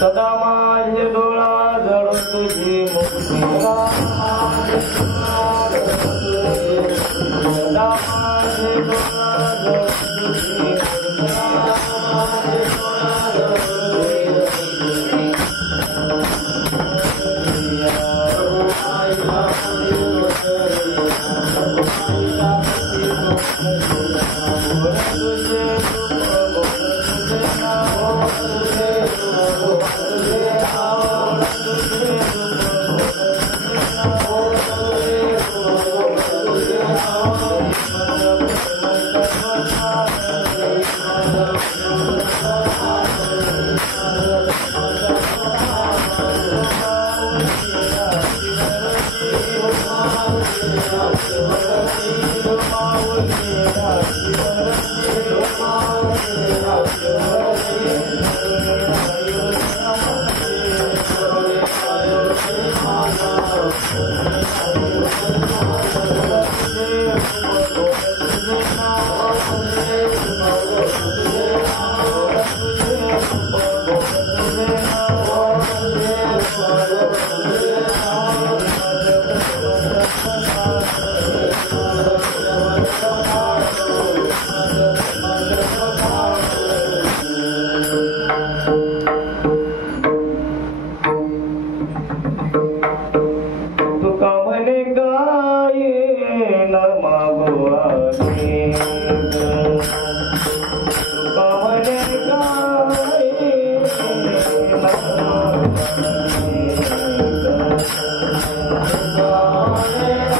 सदा माझे डोळा जळू तुझी मुक्ती सदा माझे डोळा जळू तुझी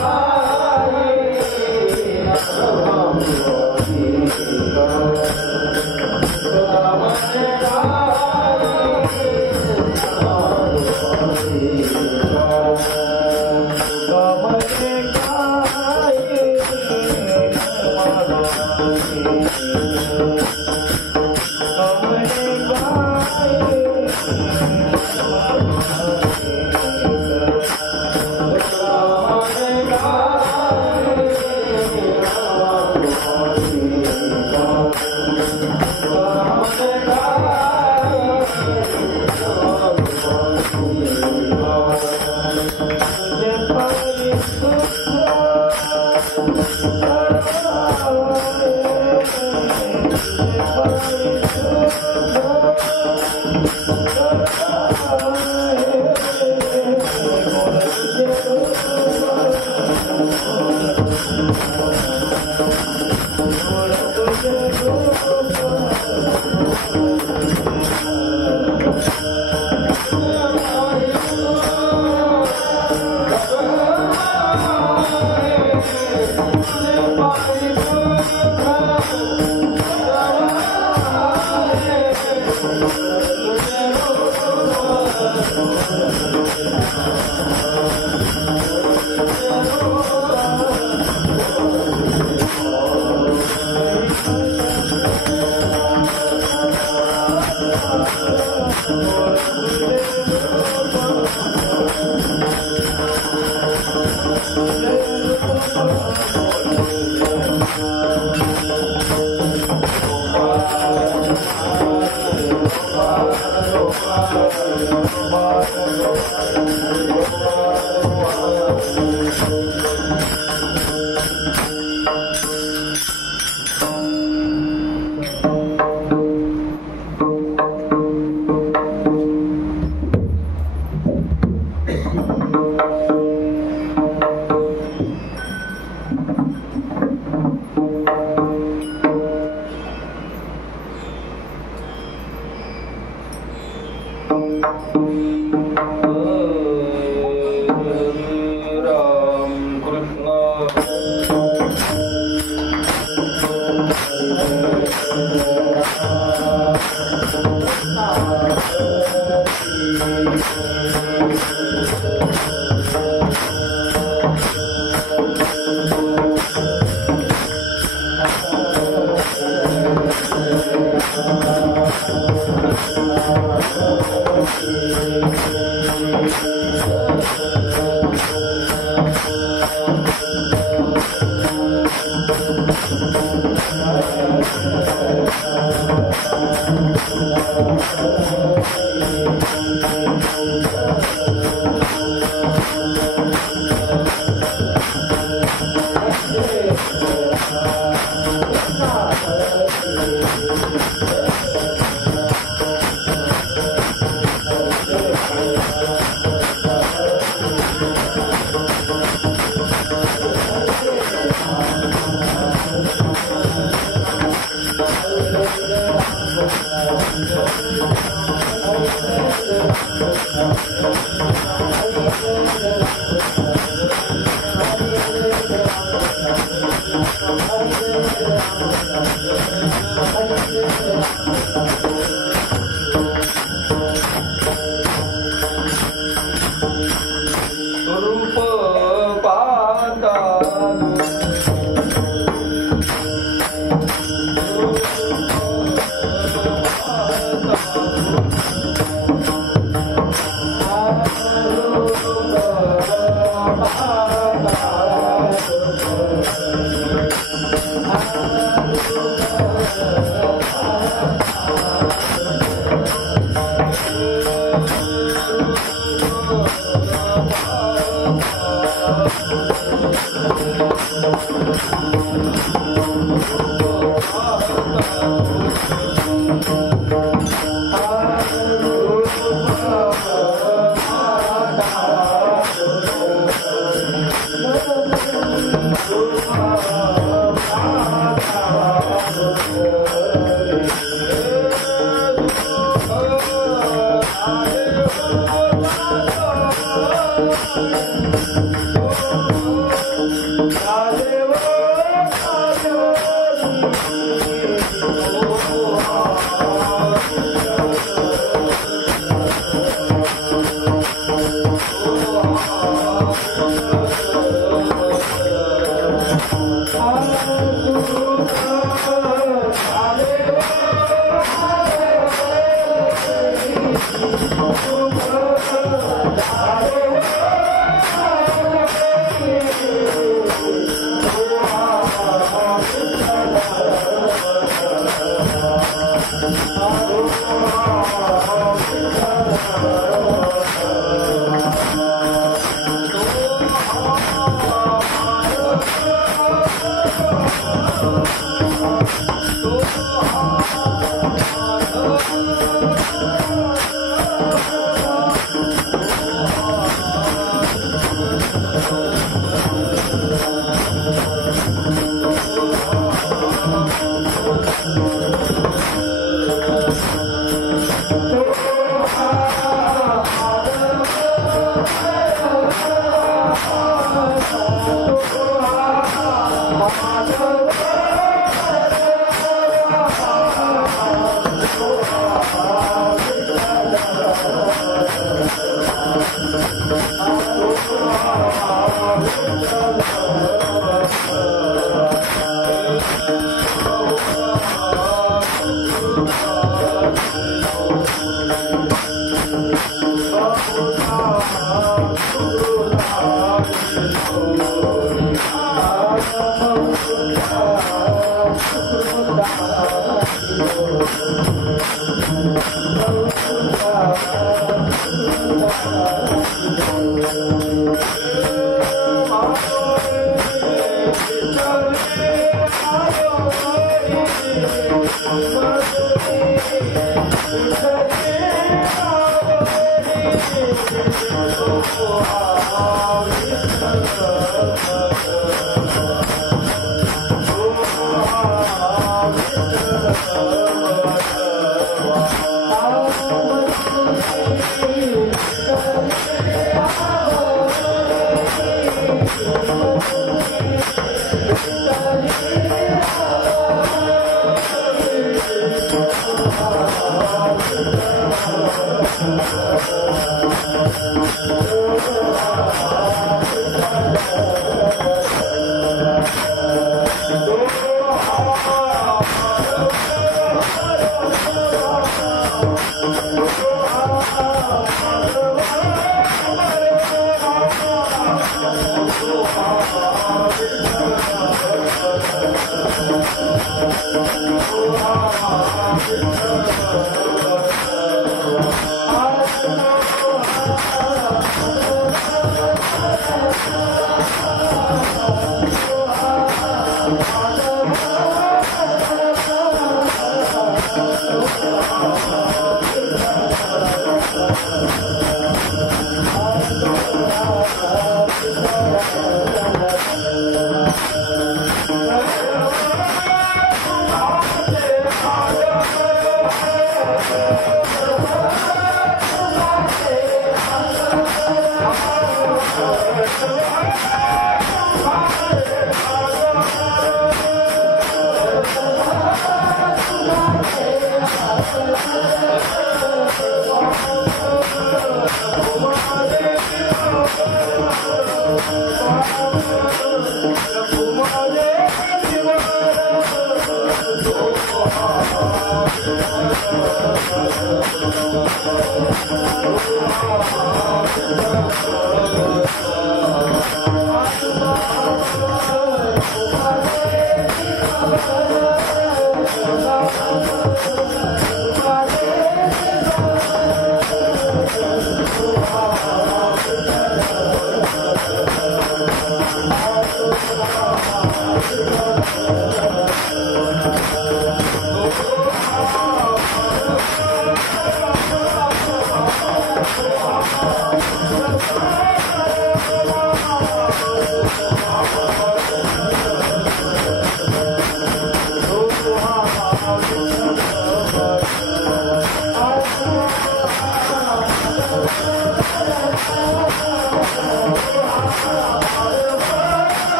Hare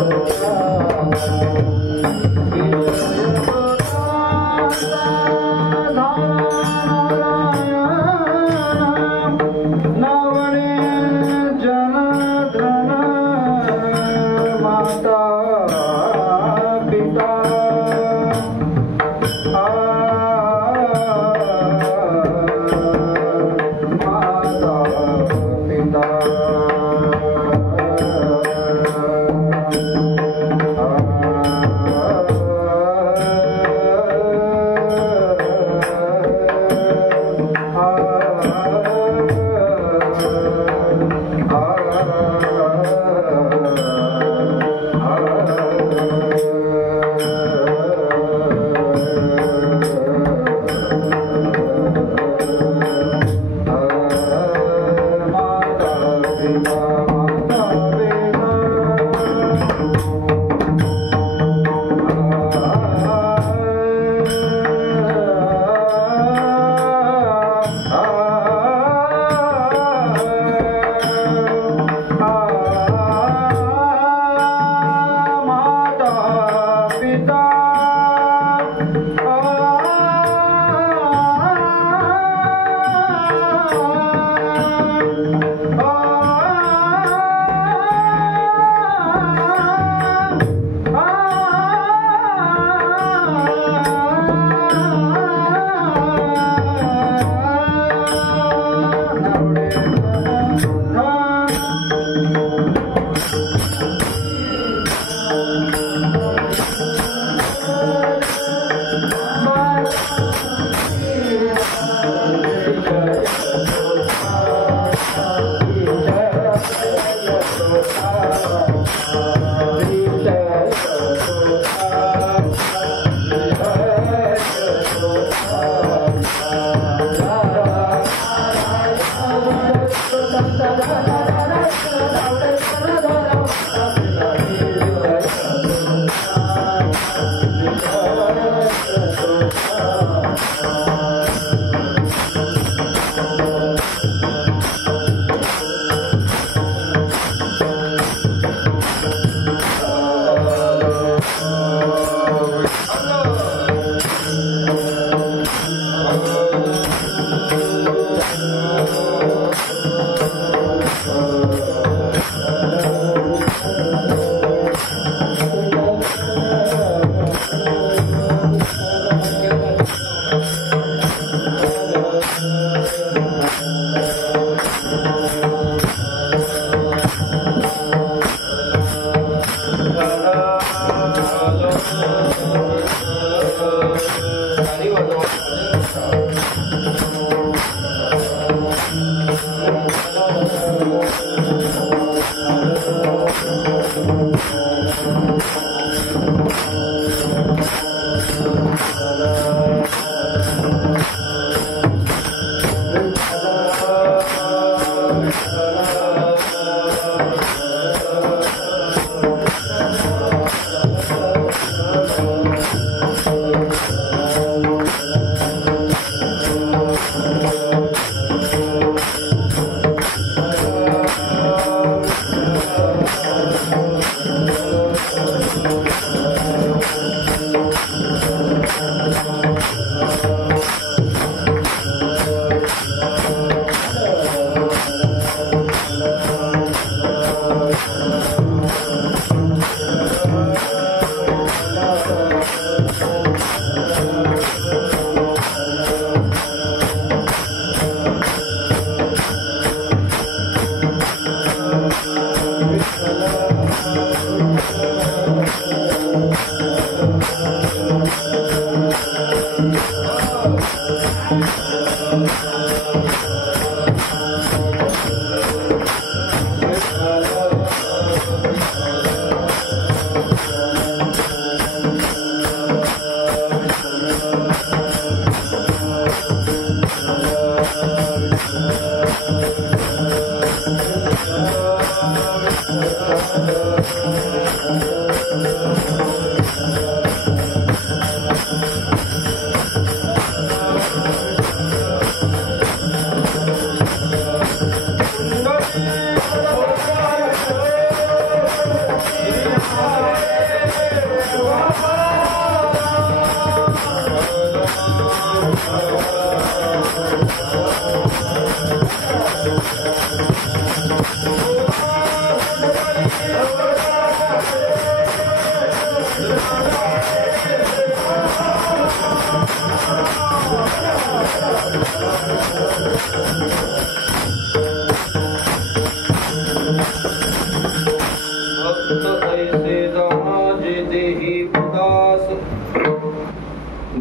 Thank you.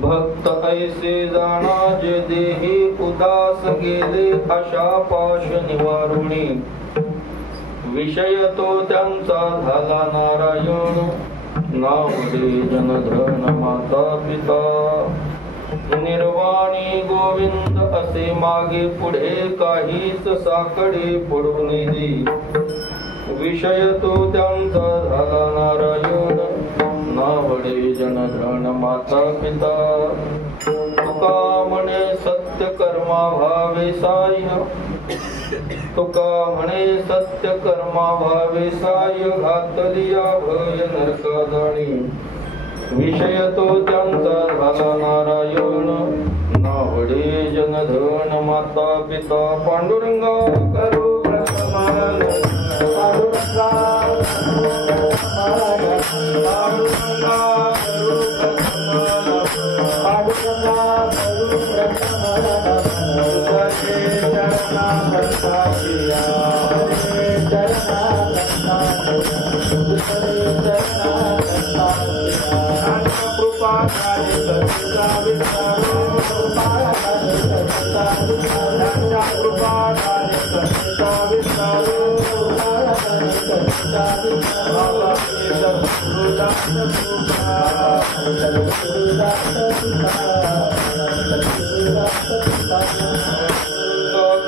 भक्त ऐसे जाणा जे देही उदास गेले अशा पाश निवारुणी विषय तो त्यांचा झाला नारायण नावडे जनधन माता पिता निर्वाणी गोविंद असे मागे पुढे काहीच साकडे पडून दे विषय तो त्यांचा झाला नारायण नावडे जनधन माता पिता तुका म्हणे सत्य कर्मा भावे साय तुका म्हणे सत्य कर्मा भावे साय घातलिया भय नरका जाणी विषय तो त्यांचा झाला नारायण नावडे जनधन माता पिता पांडुरंगा करो प्रसमान पांडुरंगा करो प्रसमान पांडुरंगा करो प्रसमान चरणा बंधाकिया चरणा कृपा करे सत्ता विचारो कृपा करे सत्ता विचारो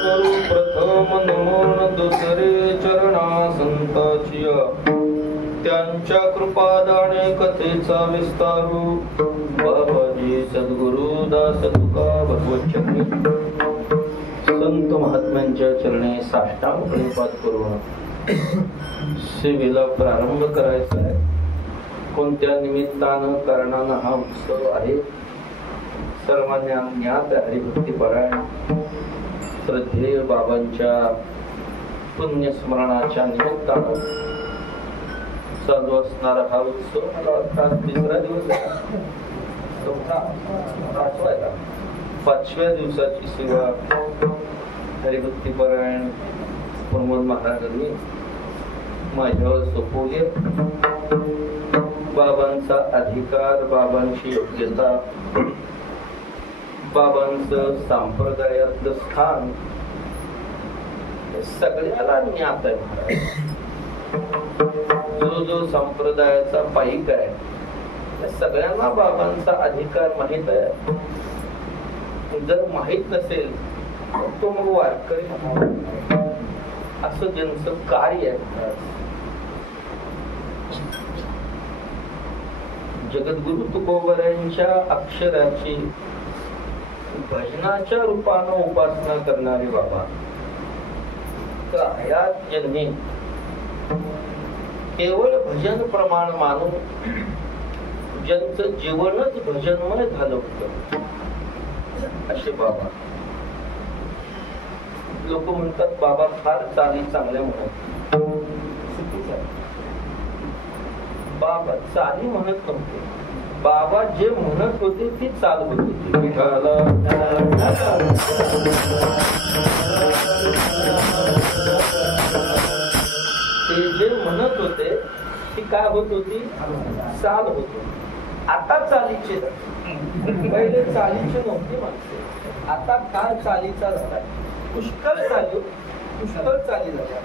करू प्रथम नमन दुसरे चरणा संताची त्यांच्या कृपादाने कथेचा विस्तारू बाबाजी सद्गुरु दास तुका भगवच्चरणी संत महात्म्यांच्या चरणी साष्टांग प्रणिपात करून सेवेला प्रारंभ करायचा आहे. कोणत्या निमित्तानं कारणानं हा उत्सव आहे सर्वांना ज्ञात हरिभक्तीपरायण श्रद्धेय बाबांच्या पुण्यस्मरणाच्या निमित्तानं चालू असणारा हा उत्सव मला तिसरा दिवस आहे. पाचव्या दिवसाची सेवा हरिभक्तीपरायण प्रमोद महाराजांनी माझ्यावर सोपवली. बाबांचा अधिकार, बाबांची योग्यता, बाबांचं संप्रदायातलं स्थान सगळ्याला ज्ञात आहे. जो जो संप्रदायाचा पाईक आहे त्या सगळ्यांना बाबांचा अधिकार माहित आहे. जर माहित नसेल तो मग वारकरी असं ज्यांचं कार्य आहे. जगद्गुरु तुकोबरायांच्या अक्षराची भजनाच्या रूपानं उपासना करणारे बाबा हयात ज्यांनी केवळ भजन प्रमाण मानून ज्यांचं जीवनच भजनमय झालं होतं असे बाबा. लोक म्हणतात बाबा फार चाली चांगल्या म्हणत. बाबा चाली म्हणत नव्हते. बाबा जे म्हणत होते ती चाल होत होती. ते जे म्हणत होते ती काय होत होती? चाल होत होती. आता चालीचे पहिले चालीचे नव्हते माणसे. आता काळ चालीचा झाला. पुष्कळ चाली झाल्या.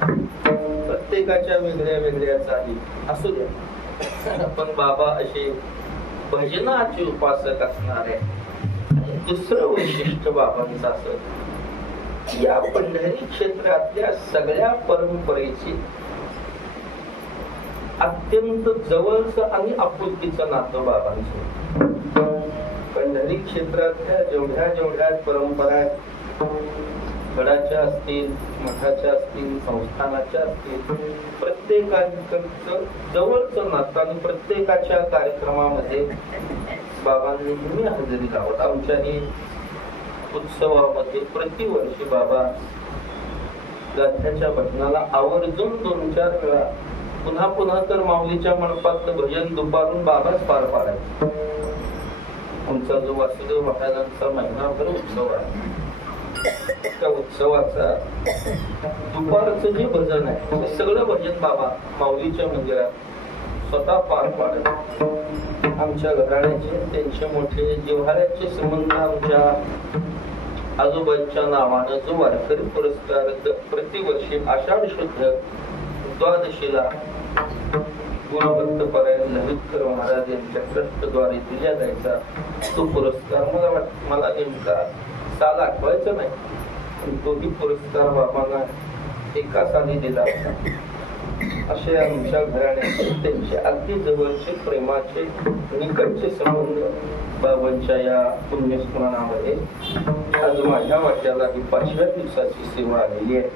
प्रत्येकाच्या वेगळ्या वेगळ्या चाली असू द्या. पण बाबा असे भजनाचे उपासक असणारे दुसरं वैशिष्ट्य बाबांचं असं या पंढरी क्षेत्रातल्या सगळ्या परंपरेची अत्यंत जवळचं आणि आपुलकीचं नातं बाबांचं. पंढरी क्षेत्रातल्या जेवढ्या परंपरा आहेत गडाच्या असतील, मठाच्या असतील, संस्थानाच्या असतील, प्रत्येकाचं जवळचं नातं आणि प्रत्येकाच्या कार्यक्रमामध्ये बाबांनी नेहमी हजेरी लावत. आमच्याही उत्सवामध्ये प्रतिवर्षी बाबा गाथ्याच्या भजनाला आवर्जून 2-4 वेळा, पुन्हा पुन्हा तर माऊलीच्या मंडपातलं भजन दुपारून बाबाच पार पाडायचे. आमचा जो वासुदेव महाराजांचा महिनाभर उत्सव आहे, त्या उत्सवाचा दुपारचं जे भजन आहे ते सगळं भजन बाबा माऊलीच्या मंदिरात स्वतः पार पाडत. आमच्या घराण्याचे त्यांचे मोठे जिव्हाळ्याचे संबंध आमच्या आजोबांच्या नावानं जो वारकरी पुरस्कार प्रतिवर्षी आषाढ शुद्ध द्वादशीला गुरुभक्त परायण ललितकर महाराज यांच्या ट्रस्टद्वारे दिला जायचा, तो पुरस्कार मला नेमका साल आठवायचं नाही, पण तोही पुरस्कार बाबांना एका साली दिला होता. असे आमच्या घराण्याचे त्यांचे अगदी जवळचे प्रेमाचे निकटचे संबंध बाबांच्या या पुण्यस्मरणामध्ये आज माझ्या वाट्याला ही 5व्या दिवसाची सेवा आलेली आहे.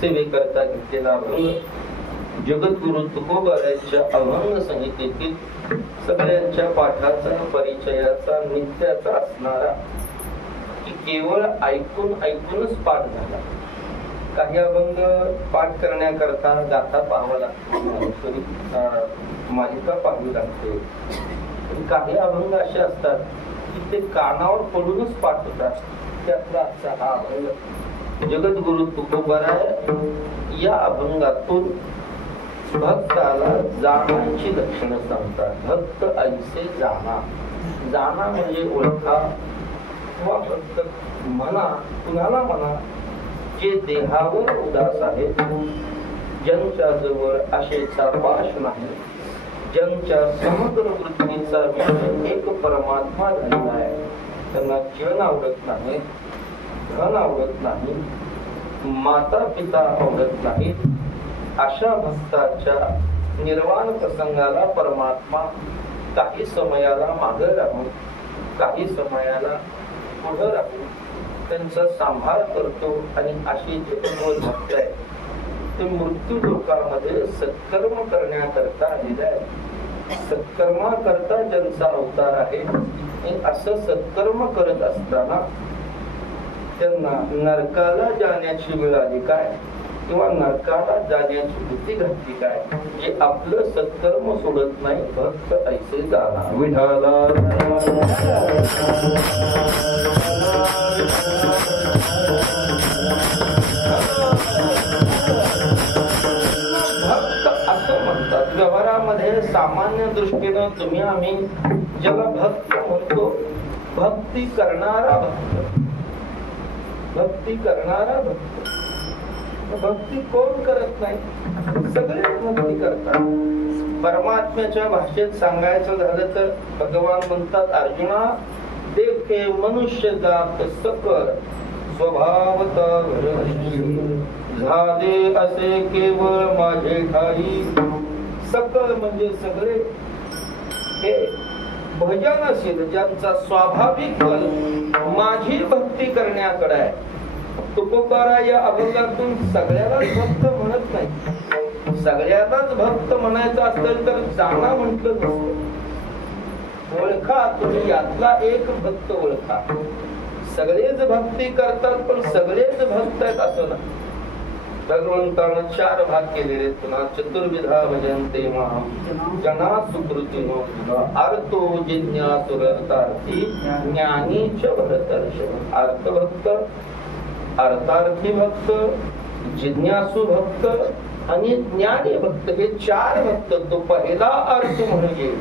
सेवेकरता घेतलेला अभंग जगद्गुरु तुकोबारायांच्या अभंग संहितेतील सगळ्यांच्या पाठाचा, परिचयाचा, नित्याचा असणारा, की केवळ ऐकूनच पाठ झाला. काही अभंग पाठ करण्याकरता गाथा पाहावा लागतो, मालिका पाहावी लागते. काही अभंग असे असतात की ते कानावर पडूनच पाठ होतात. त्यातला आजचा हा अभंग जगद्गुरु तुकोबाराय या अभंगातून भक्ताला जाण्याची लक्षणं सांगतात. भक्त ऐसे जाणा म्हणजे ओळखा किंवा भक्त म्हणा, कुणाला म्हणा जे देहावर उदास आहे, ज्यांच्या जवळ आशेचा पाश नाही, ज्यांच्या समग्र वृत्तीचा विषय एक परमात्मा झालेला आहे, त्यांना जीवन आवडत नाही, धन आवडत नाही, माता पिता आवडत नाही, अशा भक्ताच्या निर्वाण प्रसंगाला परमात्मा काही समयाला मागे राहून, काही समयाला पुढे राहून त्यांचा सांभाळ करतो. आणि अशी जे भक्त आहे ते मृत्यू लोकामध्ये सत्कर्म करण्याकरता आलेले आहे. सत्कर्माकरता ज्यांचा अवतार आहे, असं सत्कर्म करत असताना त्यांना नरकाला जाण्याची वेळ आली काय, किंवा नरकाला जाण्याची भीती घातली काय, हे आपलं सत्कर्म सोडत नाही. भक्त ऐसे जाणार विठाला भक्त असं म्हणतात. व्यवहारामध्ये सामान्य दृष्टीनं तुम्ही आम्ही ज्याला भक्त म्हणतो, भक्ती करणारा भक्त, भक्ती करणारा भक्त. भक्ती कोण करत नाही? सगळे भक्ती करतात. परमात्म्याच्या भाषेत सांगायचं झालं तर भगवान म्हणतात, अर्जुना देखे मनुष्य जात सकल स्वभावता झाले असे केवळ माझे ठाई. सकल म्हणजे सगळे. हे भजनशील ज्यांचा स्वाभाविक बल माझी भक्ती करण्याकडे आहे. तुकोबारा या अभंगातून सगळ्यालाच भक्त म्हणत नाही. सगळ्यालाच भक्त म्हणायचं असेल तर जाणा म्हटलं नसतं. ओळखा, तुम्ही यातला एक भक्त ओळखा. सगळेच भक्ती करतात पण सगळेच भक्त आहेत असं नाही. भगवंतानं 4 भाग केलेले. पुन्हा चतुर्विधा भजन्ते मां जना सुकृतिनो अर्थो जिज्ञासुरतार्थी ज्ञानी च भरतर्षभ. अर्थभक्त, अर्थार्थी भक्त, जिज्ञासू भक्त आणि ज्ञानी भक्त, हे 4 भक्त. तो पहिला अर्थ म्हणजे,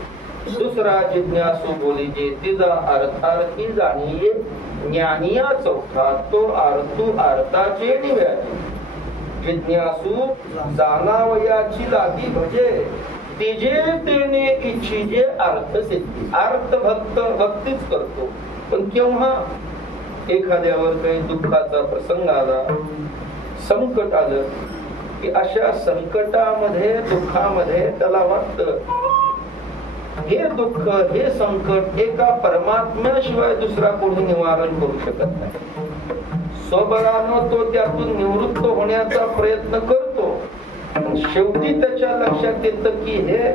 दुसरा जिज्ञासू बोलीजे, तिजा अर्थार्थी जाणीये, ज्ञानिया चौथा तो अर्थू अर्थाचे निव्याचे. जिज्ञासू जाणावयाची लागी भजे, तिजे तेने इच्छिजे अर्थ सिद्धी. अर्थ भक्त भक्तीच करतो. पण केव्हा एखाद्यावर काही दुःखाचा प्रसंग आला, संकट आलं, की अशा संकटामध्ये, दुःखामध्ये त्याला वाटतं हे दुःख, हे संकट एका परमात्म्याशिवाय दुसरा कोणी निवारण करू शकत नाही. स्वबळानं तो त्यातून निवृत्त होण्याचा प्रयत्न करतो. शेवटी त्याच्या लक्षात येतं की हे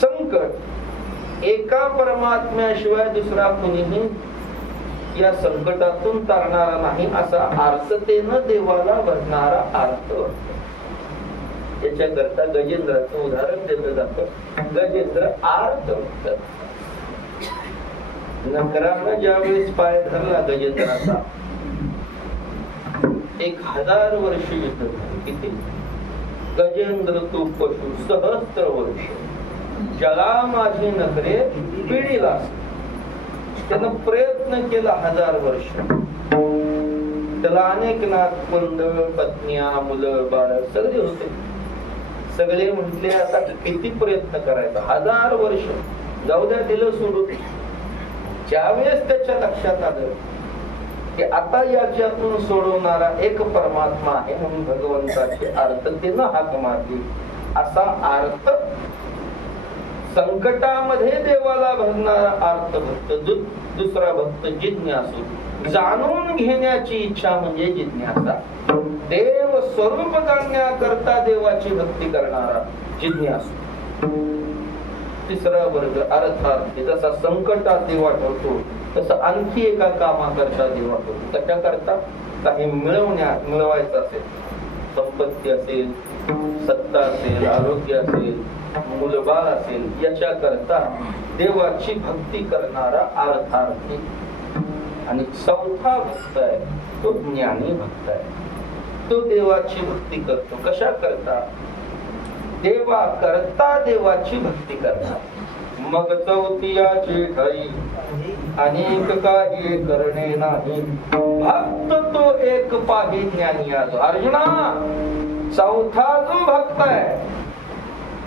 संकट एका परमात्म्याशिवाय दुसरा कुणीही या संकटातून तारणारा नाही असा आर्ततेनं देवाला भजणारा आर्त. याच्याकरता गजेंद्राचं उदाहरण दिलं जातं. गजेंद्र आर्त भक्त. नकरानं ज्यावेळेस पाय धरला गजेंद्राचा 1000 वर्ष युद्ध झाले. किती? गजेंद्र तू पशु सहस्त्र वर्ष जला माझी नखरे पिढीला. त्यानं प्रयत्न केला 1000 वर्ष. त्याला अनेक नातवंड पत्न्या मुलं बाळ सगळे होते. सगळे म्हटले आता किती प्रयत्न करायचा 1000 वर्ष जाऊ द्या दिलं सोडून. ज्यावेळेस त्याच्या लक्षात आलं की आता याच्यातून सोडवणारा एक परमात्मा आहे म्हणून भगवंताची आर्ततेनं हाक मारली. असा आर्त संकटामध्ये देवाला भजणारा आर्त भक्त. दुसरा भक्त जिज्ञासू. जाणून घेण्याची इच्छा म्हणजे जिज्ञासा. देव स्वरूप जाणण्याकरता देवाची भक्ती करणारा जिज्ञासू. तिसरा वर्ग अर्थार्थी. जसा संकटात देवा ठेवतो तसं आणखी एका कामाकरता देवा ठेवतो. कशाकरता? काही मिळवायचं असेल, संपत्ती असेल, सत्ता असेल, आरोग्य असेल, मुलबाळ असेल, याच्याकरता देवाची भक्ती करणारा अर्थार्थी. आणि चौथा भक्त आहे तो ज्ञानी भक्त आहे. तो देवाची भक्ती करतो. कशा करता? देवा करता देवाची भक्ती करणार. मग चौथियाची ठाई अनेक काही करणे नाही. भक्त तो एक पाही ज्ञानी आलो. अर्जुना, चौथा जो भक्त आहे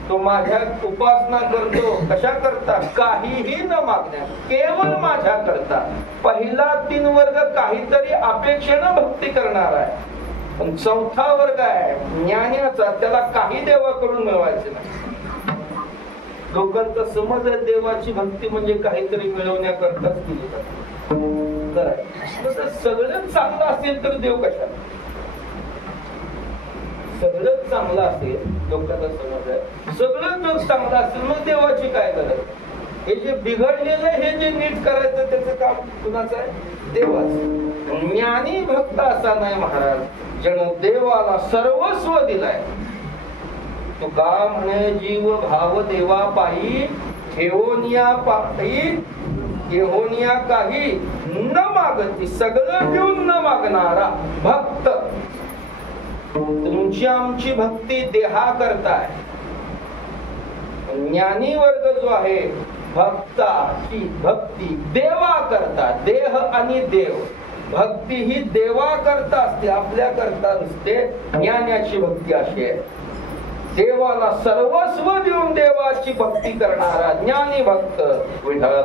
तो माझ्या उपासना करतो. कशा करता? काहीही न मागण्या, केवळ माझ्या करता. पहिला 3 वर्ग काहीतरी अपेक्षेनं भक्ती करणार आहे. पण चौथा वर्ग आहे ज्ञानाचा, त्याला काही देवाकडून मिळवायचे नाही. लोकांचा समज आहे देवाची भक्ती म्हणजे काहीतरी मिळवण्याकरताच केली जाते. सगळं चांगलं असेल तर देव कशाला? सगळंच चांगलं असेल, लोकांचा समज आहे सगळं जग चांगलं असेल मग देवाची काय गरज? हे जे बिघडलेलं हे जे नीट करायचं त्याचं काम कुणाचं आहे? देवाचं. ज्ञानी भक्त असा नाही महाराज, जणू देवाला सर्वस्व दिलाय. तुका म्हणे जीव भाव देवा पायी ठेवोनिया पायी घेऊनिया काही न मागती. सगळं देऊन न मागणारा भक्त. तुमची आमची भक्ती देहा करताय. ज्ञानी वर्ग जो आहे भक्ताची भक्ती देवा करता. देह आणि देव. भक्ती ही देवा करता असते, आपल्या करता नसते. ज्ञानाची भक्ती अशी आहे, देवाला सर्वस्व देऊन देवाची भक्ती करणारा ज्ञानी भक्त. विठ्ठल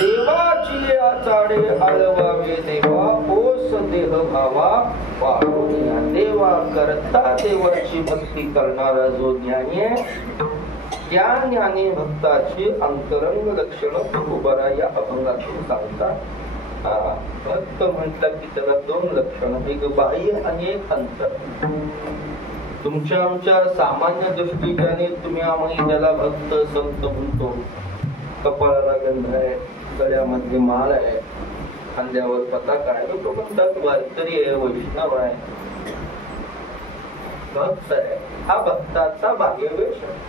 देवाची आचाडे आळवावे देवा ओस देह भावा पाळोनिया. देवा करता देवाची भक्ती करणारा जो ज्ञानी आहे त्या ज्ञानी भक्ताची अंतरंग लक्षण तुकोबरा या अभंगातून सांगतात. भक्त म्हटलं की त्याला दोन लक्षण, एक बाह्य आणि एक अंतर. तुमच्या आमच्या सामान्य दृष्टीने तुम्ही आम्ही ज्याला भक्त संत म्हणतो, कपाळाला गंध आहे, गळ्यामध्ये माळ आहे, खांद्यावर पताका आहे, तो म्हणतात वारकरी आहे, वैष्णव आहे, भक्त आहे. हा भक्ताचा बाह्यवेश आहे.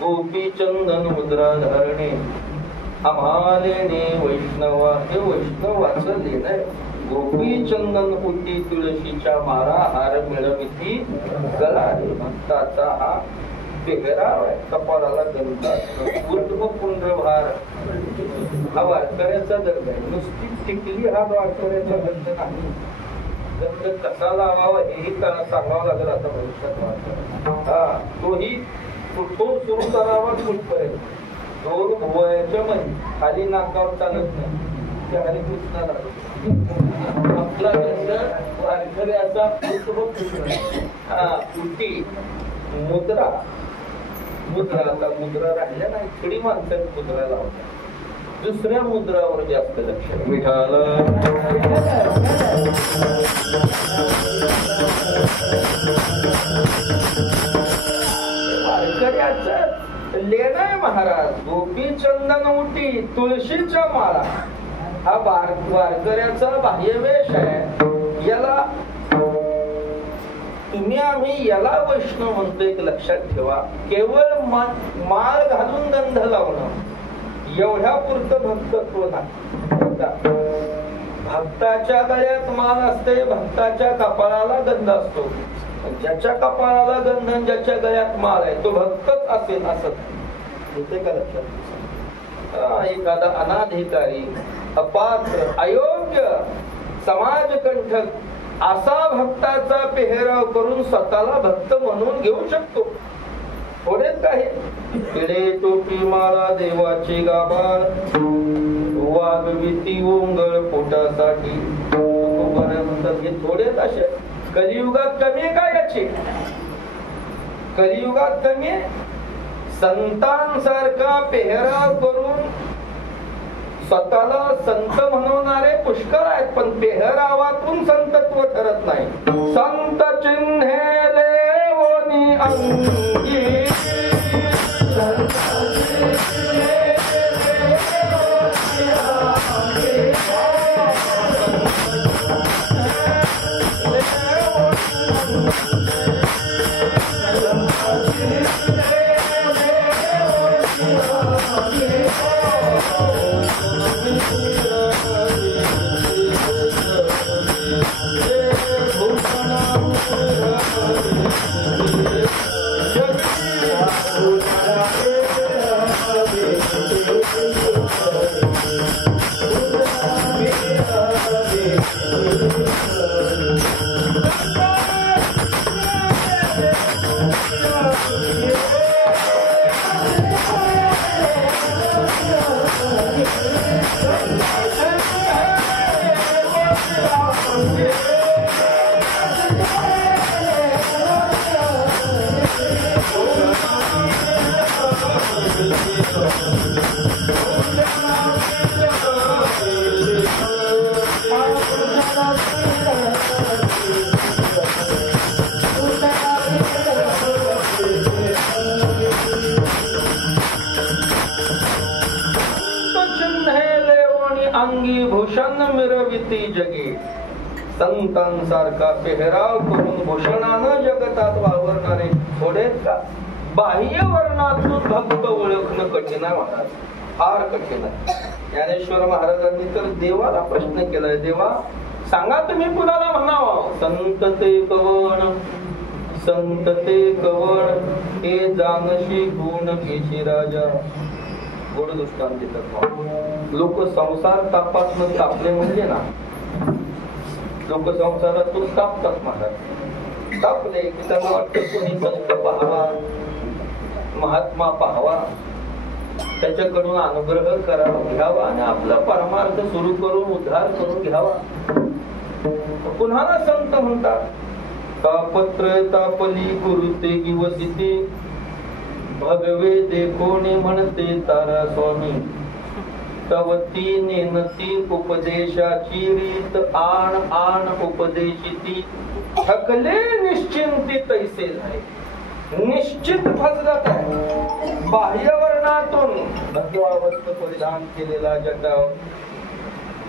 गोपी चंदन मुद्रा धारणे आम्हालेने वैष्णवा, हे वैष्णवाचं लेणं आहे. गोपी चंदन होती तुळशीच्या मारा, हार मिळविती गळा. भक्ताचा हा पेहराव आहे. कपाळाला गंध, ऊर्ध्व पुंड्रभार हा वारकऱ्याचा गंध आहे. नुसती टिकली हा वारकऱ्याचा गंध नाही. गंध कसा लावावा हेही सांगावं लागेल आता भविष्यात. हा तोही कुठून सुरू करावा कुठपर्यंत. दोन भुवयाच्या मध्ये खाली नाकावर चालत नाही, त्या खाली कृष्णा लागत. आपला गंध वारकऱ्याचा तुटी मुद्रा. मुद्रा आता मुद्रा राहिल्या नाही, थोडी माणसाने मुद्रा लावतात. दुसऱ्या मुद्रावर जास्त लक्ष. विठाला वारकऱ्याचं लेणं आहे महाराज. गोपी चंदन उटी तुळशीच्या माळा हा वारकऱ्याचा बाह्यवेश आहे. याला तुम्ही आम्ही याला वैष्णव म्हणतो. एक लक्षात ठेवा, केवळ माळ घालून गंध लावणं एवढ्या पुरतं भक्तत्व नाही. भक्ताच्या गळ्यात माळ असते, भक्ताच्या कपाळाला गंध असतो. ज्याच्या कपाळाला गंध, ज्याच्या गळ्यात माळ आहे तो भक्तच असेल असं येते का लक्षात. एखादा अनाधिकारी, अपात्र, अयोग्य, समाजकंठक असा भक्ताचा पेहराव करून स्वतःला भक्त म्हणून घेऊ शकतो. थोडेच काही पिढे टोपी माळा देवाची गाभार, वाघविती ओंगळ पोटासाठी. म्हणतात हे थोडेच असे. कलियुगात कमी काय याची, कलियुगात कमी संतांसारखा पेहराव करून स्वतःला संत म्हणवणारे पुष्कळ आहेत, पण पेहरावातून संतत्व ठरत नाही. संत चिन्हे देवोनी अंगी, अंगी भूषण मिरविती जगी. संतांसारखा पेहराव करून भूषणानं जगतात वावरणारे थोडेच का. बाह्य वर्णातून भक्त ओळखणं कठीण आहे महाराज, फार कठीण आहे. ज्ञानेश्वर महाराजांनी तर देवाला प्रश्न केलाय, देवा सांगा तुम्ही कुणाला म्हणावं. संत ते कवण, संत ते कवण, हे जानशी गुण केशी राजा. गोड दृष्टांत देतात. लोक संसार तापातून तापले म्हणजे ना, लोक संसारातून तापतात महाराज. तापले की त्यांना वाटतं कोणी संत पाहावा, महात्मा पाहावा. त्याच्याकडून अनुग्रह करावा घ्यावा आणि आपला परमार्थ सुरू करून उद्धार करून घ्यावा. पुन्हा संत म्हणतात तापत्र तापली गुरुते गिवसिते भगवे देखोने म्हणते तारा स्वामी तवती नेनती उपदेशाची रीत आण आण उपदेशिती थकले निश्चिंती तैसे झाले. निश्चित फसगत आहे. बाह्य वर्णातून भगवावस्त्र परिधान केलेला जटाव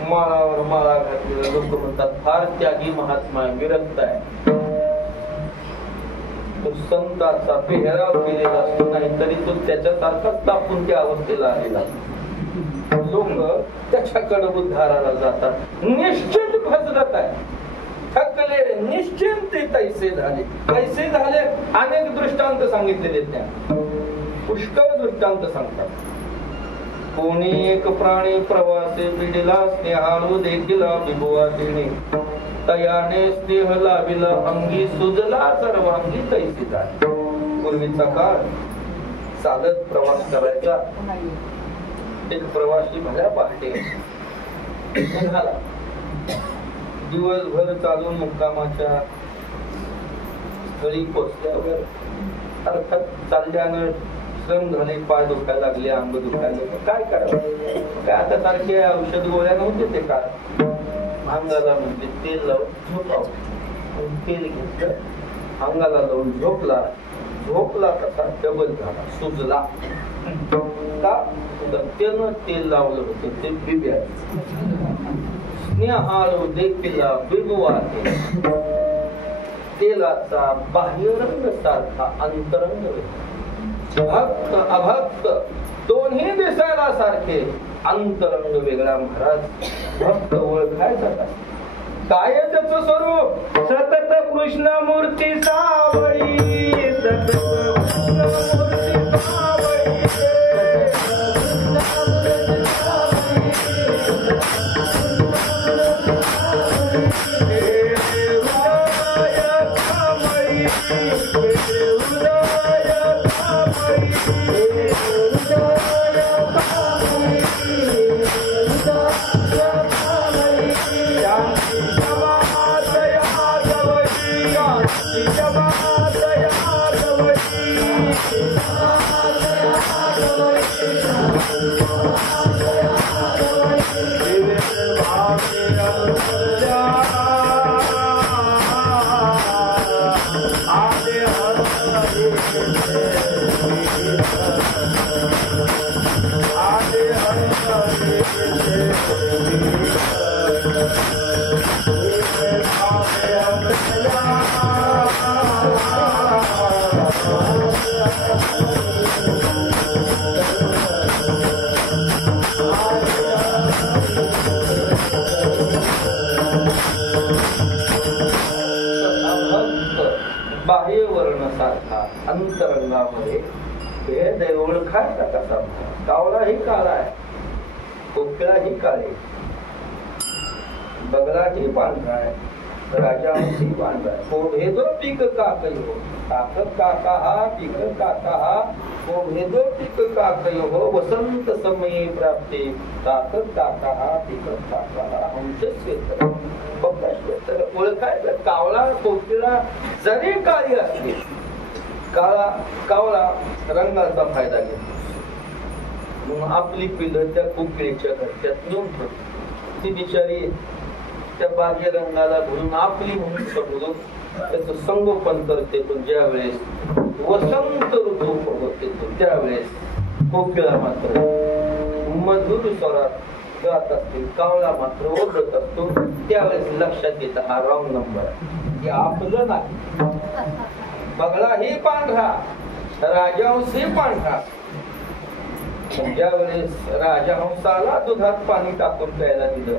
माळावर माळा घातलेला लोक म्हणतात फार त्यागी महात्मा विरक्त आहे. तो संताचा पेहराव केलेला असतो नाही तरी तो त्याच्यासारखाच तापून त्या अवस्थेला आलेला. लोक त्याच्याकडे उद्धाराला जातात. निश्चित फसगत आहे. थकले निश्चिंती तैसे झाले. कैसे झाले अनेक दृष्टांत सांगितलेले त्या पुष्कळ दृष्टांत सांगतात. कोणी एक प्राणी प्रवासे पिढीला स्नेहाळू देखील विभुवा देणे तयाने स्नेह लाविला अंगी सुजला सर्वांगी तैसे झाले. पूर्वीचा काळ चालत प्रवास करायचा. एक प्रवासी भल्या पहाटे निघाला. दिवसभर चालून मुक्कामाच्या स्थळी पोचल्यावर अर्थात चालल्यानं श्रम झाले, पाय दुखायला लागले, अंग दुखायला लागले. काय करावं काय आता सारखे औषध गोळ्या नव्हते ते काय. अंगाला म्हणजे तेल लावून झोपावं. तेल घेतलं अंगाला लावून झोपला. झोपला कसा डबल झाला सुजला. का त्यानं तेल लावलं होतं ते बिब्या स्नेहाळू देखील बिबवा तेलाचा बाह्य रंग सारखा अंतरंग भक्त अभक्त दोन्ही दिसायला सारखे अंतरंग वेगळा. महाराज भक्त ओळखायचा काय त्याचं स्वरूप सतत कृष्ण मूर्ती सावळी सतत कृष्ण मूर्ती सावळी बाह्य वर्ण सारखा अंतरंगामध्ये भेद ओळखायचा कसा. कावळा ही काळा आहे, कोकिळा ही काळी, बगला ही पांढरा आहे, राजा ही पांढरा आहे. को भेदो पीक काकयो काक काका हा पीक काका हा को भेदो पीक काकयो वसंत समये प्राप्ती काक काका हा पीक काका हा हंस क्षेत्र ओळखायचं. कावळा कोकिळा जरी काळी असली कावळा रंगाचा फायदा घेतो. आपली पिलं त्या कोकिळीच्या घरच्यात नेऊन ठेवतो. ती बिचारी त्या बाह्य रंगाला भरून आपली म्हणून समजून त्याचं संगोपन करते. पण ज्या वेळेस वसंत ऋतू येतो त्यावेळेस कोकिळा मात्र मधुर स्वरात गात असते, कावळा मात्र ओरडत असतो. त्यावेळेस लक्षात येतं हा रॉंग नंबर आहे, आपलं नाही. बगळा ही पांढरा, राजहंस ही पांढरा. ज्या वेळेस राजहंसाला दुधात पाणी टाकून प्यायला दिलं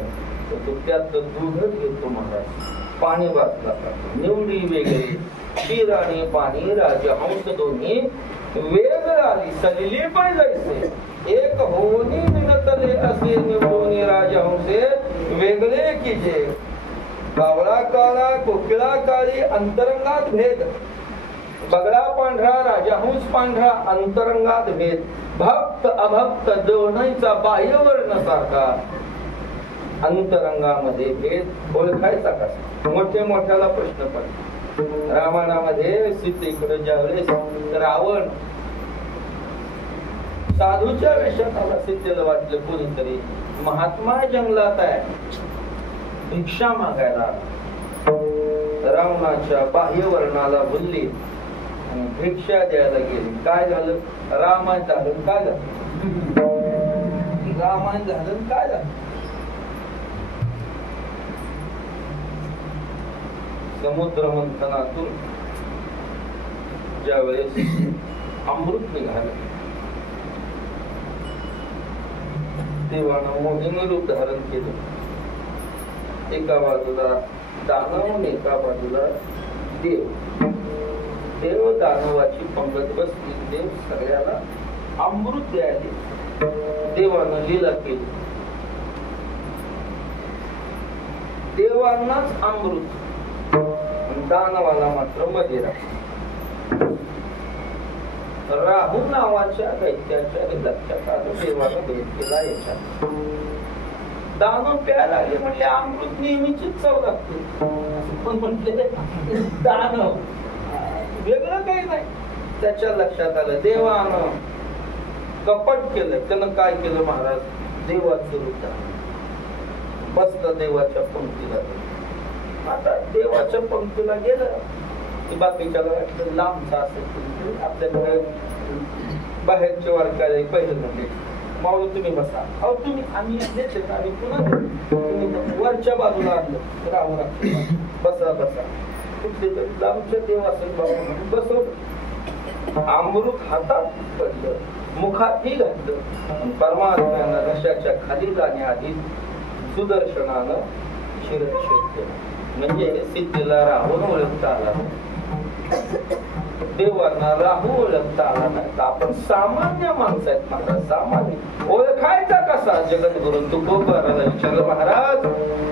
तर तो त्यात दूधच घेतो महाराज. पाणी वाचला निवडी वेगळे क्षीर आणि पाणी राजहंस दोन्ही वेगळी सलिली पण जायचे एक होनी विनतले असे निवडून राजहंसे वेगळे की जे. कावळा काळा कोकिळा काळी अंतरंगात भेद बगळा पांढरा राजाहंस पांढरा अंतरंगात भेद भक्त अभक्त दोन्हीचा बाह्यवर्ण सारखा अंतरंगामध्ये भेद ओळखायचा कसा मोठे मोठ्याला प्रश्न पडतो रामायणामध्ये सीतेकडे ज्यावेळेस रावण साधूच्या वेशात आला सीतेला वाटलं कोणीतरी महात्मा जंगलात आहे भिक्षा मागायला रावणाच्या बाह्यवर्णाला बोलली आणि भिक्षा द्यायला गेली काय झालं रामायण झालं काय झालं रामायण झालं काय झालं समुद्र मंथनातून ज्यावेळेस अमृत निघालं देवानं मोहिनी रूप धारण केलं एका बाजूला दानव एका बाजूला देव देव दानवाची पंगत बसली देव सगळ्याला अमृत द्यायला देवानं लीला केली देवांनाच अमृत दानवाला मात्र मदिरा राहू नावाच्या दैत्याच्या लक्षात आलं देवानं भेद केला याच्यात दानव प्यायला लागले म्हणले अमृत नेहमीचीच चव लागते पण म्हटले दानव वेगळं काही नाही त्याच्या लक्षात आलं देवानं कपट केलं त्यानं काय केलं महाराज देवाचं रूप बसलं देवाच्या पंक्तीला आता देवाच्या पंक्तीला गेलं की बाकीच्याला वाटलं लांबचा असेल आपल्याकडे बाहेरचे वारकरी पहिले म्हणजे माऊली तुम्ही बसा अहो तुम्ही आम्ही आम्ही पुन्हा तुम्ही वरच्या बाजूला आणलं राहून बसा बसा कुठले तरी लांबच्या देव असेल बाबा म्हणून बसवलं अमृत हातात पडलं मुखातही घातलं परमात्म्यानं रशाच्या खाली जाण्याआधी सुदर्शनानं शिरच्छेद केला म्हणजे सिद्धीला राहून ओळखता आला देवांना राहू ओळखता आला नाही आपण सामान्य माणसं आहेत महाराज सामान्य ओळखायचा कसा जगद्गुरु तुकोबाराला विचारलं महाराज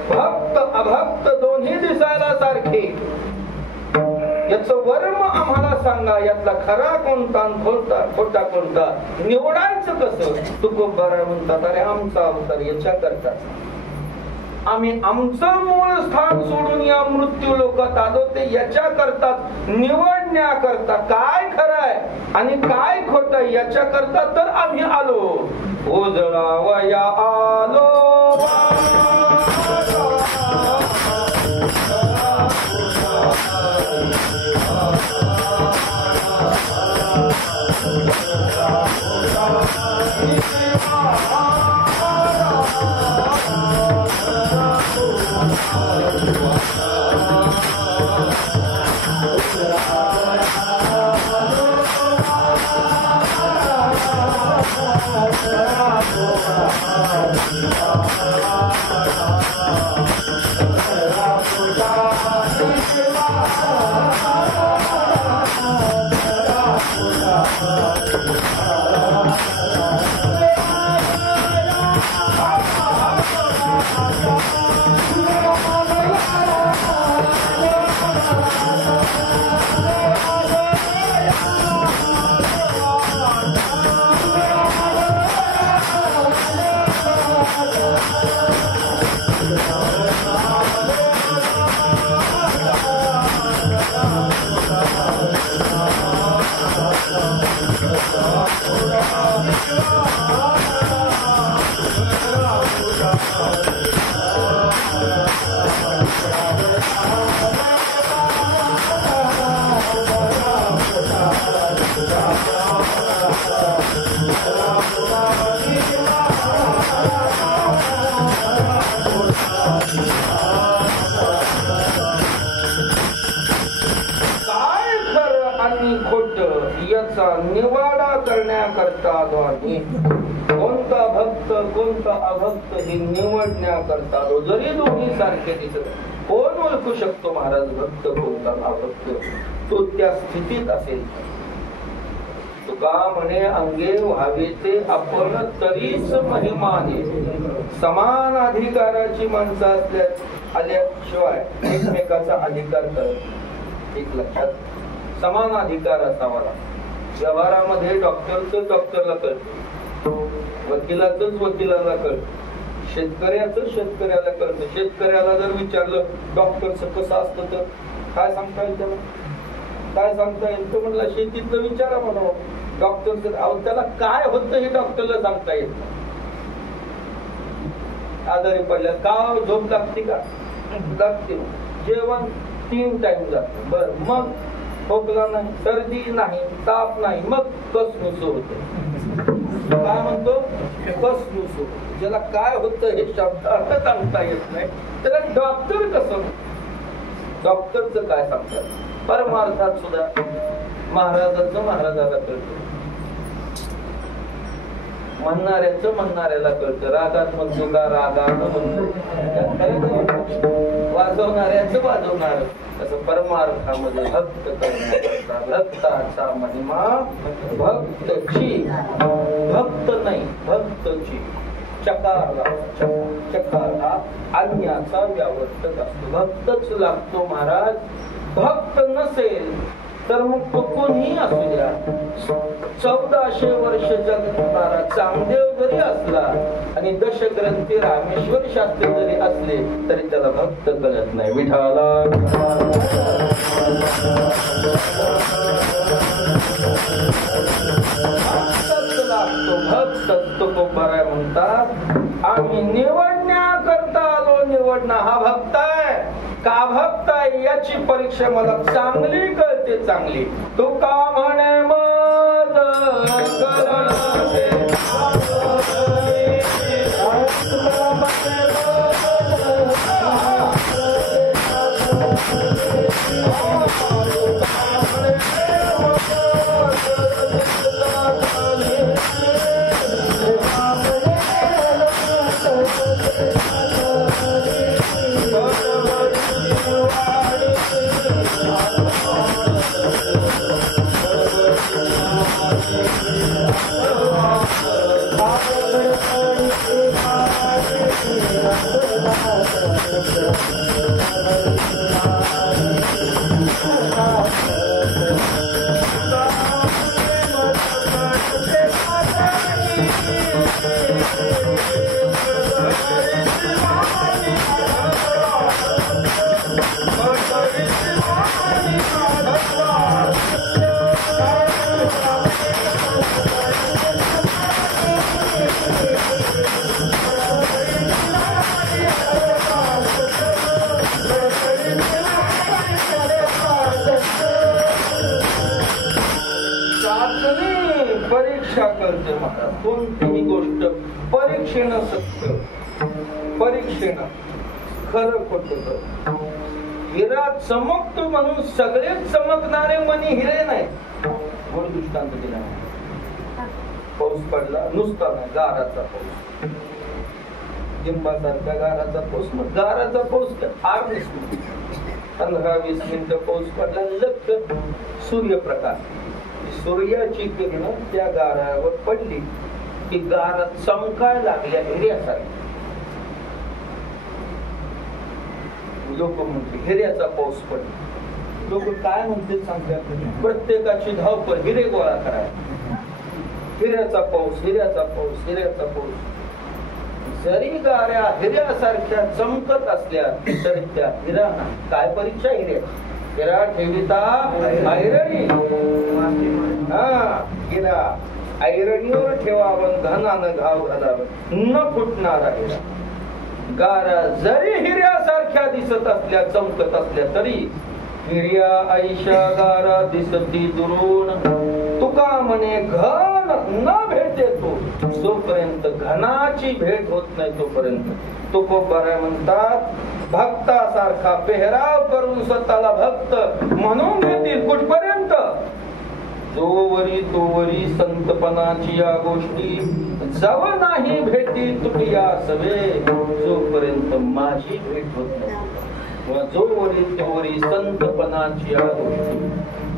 भक्त अभक्त दोन्ही दिसायला सारखे याचं वर्म आम्हाला सांगा यातला खरा कोणता खोटा कोणता निवडायचं कसं तुकोबारा म्हणतात अरे आमचा अवतार याच्या करता आम्ही आमचं मूळ स्थान सोडून या मृत्यू लोकात आलो ते याच्या करता निवडण्या करता काय खरं आहे आणि काय खोट याच्या करता तर आम्ही आलो उजळावया आलो निवाडा करण्याकरता कोणता भक्त कोणता अभक्त हे निवडण्याकरता जरी दोन्ही सारखे दिसत कोण ओळखू शकतो महाराज भक्त कोणता अभक्त तो त्या स्थितीत असेल तुका म्हणे अंगे व्हावे ते आपण तरीच महिमाने समान अधिकाराची माणसं आल्याशिवाय एकमेकाचा अधिकार करत एक लक्षात समान अधिकार असावा. व्यवहारामध्ये डॉक्टरच डॉक्टरला कळतं, वकिलाचंच वकिलाला कळतं, शेतकऱ्याचं शेतकऱ्याला कळतं. शेतकऱ्याला जर विचारलं डॉक्टरचं कसं असतं तर काय सांगता येईल त्याला? काय सांगता येईल? तो म्हणला शेतीतलं विचारा मला. डॉक्टरचं अहो त्याला काय होतं हे डॉक्टरला सांगता येत नाही. आजारी पडल्या का झोप लागते का? लागते. जेवण 3 टाइम जात. बर मग खोकला नाही, सर्दी नाही, ताप नाही, मग कसनुस होते. काय म्हणतो? कसनुस होते. ज्याला काय होतं हे शब्द अर्थ सांगता येत नाही त्याला डॉक्टर कसं? डॉक्टरचं काय सांगतात? परमार्थात सुद्धा महाराजाचं महाराजाला कळतं, म्हणणाऱ्याचं म्हणणाऱ्याला कळतं. रागात म्हणतो का रागानं म्हणतो, वाजवणाऱ्याचं वाजवणार. असं परमार्थामध्ये भक्त करण्याचा भक्ताचा महिमा भक्तची, भक्त नाही भक्तची. चकार हा अन्याचा व्यावर्तक असतो. भक्तच लागतो महाराज. भक्त नसेल तर मग तो कोणीही असू द्या, 1400 वर्ष जगणारा चांगदेव जरी असला आणि दशग्रंथी रामेश्वर शास्त्री जरी असले तरी त्याला भक्त कळत नाही. विठाला लागतो भक्त. तो बरा म्हणतात आम्ही निवडण्याकरता आलो. निवडणं हा भक्त आहे का भक्त आहे याची परीक्षा मला चांगली कळते. चांगली तू का म्हणे मज परीक्षा करते महाराज. कोणतीही गोष्ट परीक्षेनं सत्य, परीक्षेनं खरं खोटं. हिरा चमकतो म्हणून सगळेच चमकणारे मनी हिरे नाही. म्हणून दृष्टांत दिला. पाऊस पडला नुसता नाही, गाराचा पाऊस, लिंबासारखा गाराचा पाऊस. मग गाराचा पाऊस फार दिसतो. 15-20 मिनिटं पाऊस पडला, लक्ष सूर्यप्रकाश, सूर्याची किरण त्या गारावर पडली की गारा चमकाय लागल्या हिऱ्यासारखी. लोक म्हणते हिऱ्याचा पाऊस पडला. लोक काय म्हणते सांगतात? प्रत्येकाची धावपळ हिरे गोळा करायला. हिऱ्याचा पाऊस, हिऱ्याचा पाऊस, हिऱ्याचा पाऊस. जरी गाऱ्या हिऱ्यासारख्या चमकत असल्या तरी त्या हिराना काय परीक्षा? हिऱ्या हिरा ठेविता ऐरणी. हिरा ऐरणीवर ठेवावं, धनानं घाव घालावं, न फुटणारा हिरा. गारा जरी हिऱ्यासारख्या दिसत असल्या, चमकत असल्या तरी हिर्या ऐशा गारा दिसती दुरून. तुका म्हणे घन न भेटे तो, जोपर्यंत घनाची भेट होत नाही तोपर्यंत. तुकोबाराय म्हणतात भक्तासारखा पेहराव करून स्वतःला भक्त म्हणून घेतील कुठपर्यंत? जोवरी तोवरी संतपणाची या गोष्टी जव नाही भेटी तुटिया सवे, जोपर्यंत माझी भेट होत नाही. जोवरी तोवरी संतपणाची या गोष्टी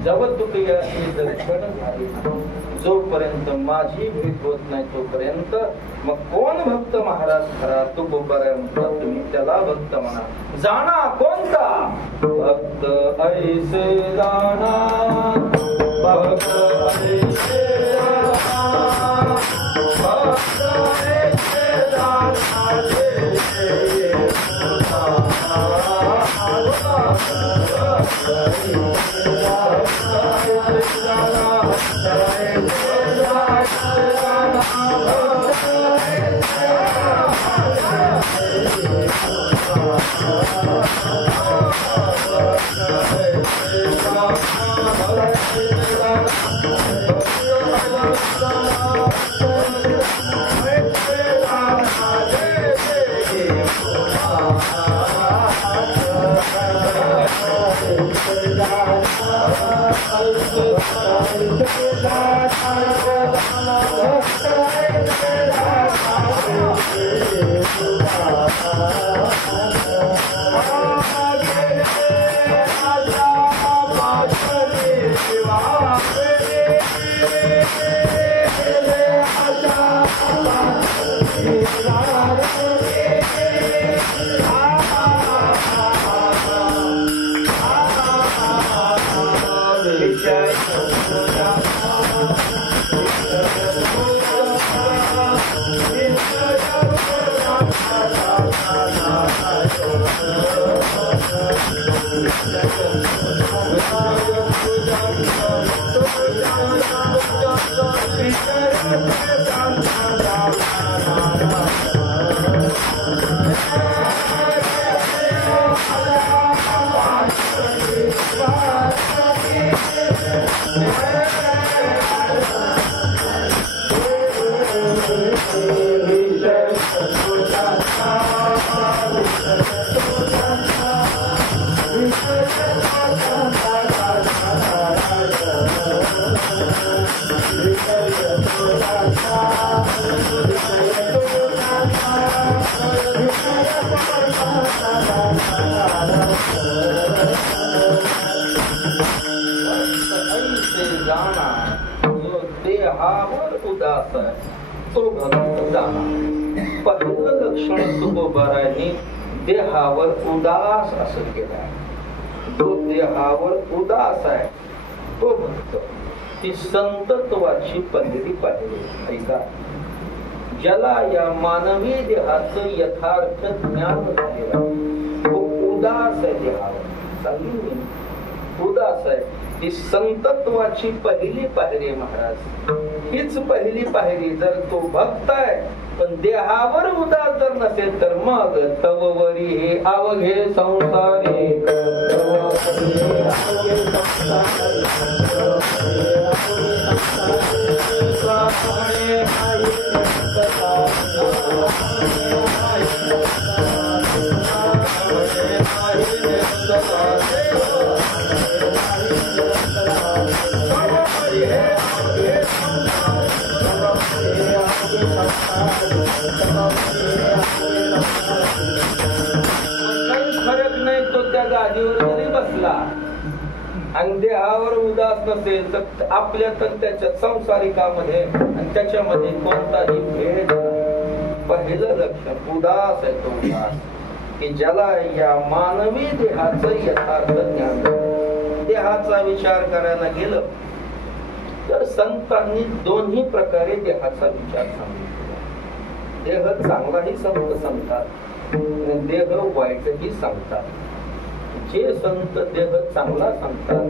जवतुकया हे दर्शन झाले जोपर्यंत माझी भेट होत नाही तोपर्यंत मग कोण भक्त महाराज खरा तो गोबारा म्हणतात तुम्ही त्याला भक्त म्हणा. जाणा कोणता भक्त ऐसे जाणा भक्त ऐसे जाणा भक्त ऐसे जाणा देहावर उदास आहे तो भक्त जाणा. पहिलं लक्षण तुकोबारांनी देहावर उदास असं केलं. तो देहावर उदास आहे तो भक्त. ती संतत्वाची पहिली पाहिली. ऐका, ज्याला या मानवी देहाचं यथार्थ ज्ञान झालेलं तो उदास आहे. देहावर चांगली उदास आहे. ही संतत्वाची पहिली पायरी महाराज. हीच पहिली पायरी. जर तो भक्त आहे पण देहावर उदास जर नसेल तर मग तववरी हे अवघे संसारी फरक नाही. तो त्या गादीवर जरी बसला आणि देहावर उदास नसेल तर आपल्या तर त्याच्या संसारिकामध्ये आणि त्याच्यामध्ये कोणताही भेद नाही. पहिलं लक्षण उदास आहे तो उदास की ज्याला या मानवी देहाचं यथार्थ ज्ञान. देहाचा विचार करायला गेलं तर संतांनी दोन्ही प्रकारे देहाचा विचार सांगितला. देह चांगलाही संत सांगतात, देह वाईटही सांगतात. जे संत देह चांगला सांगतात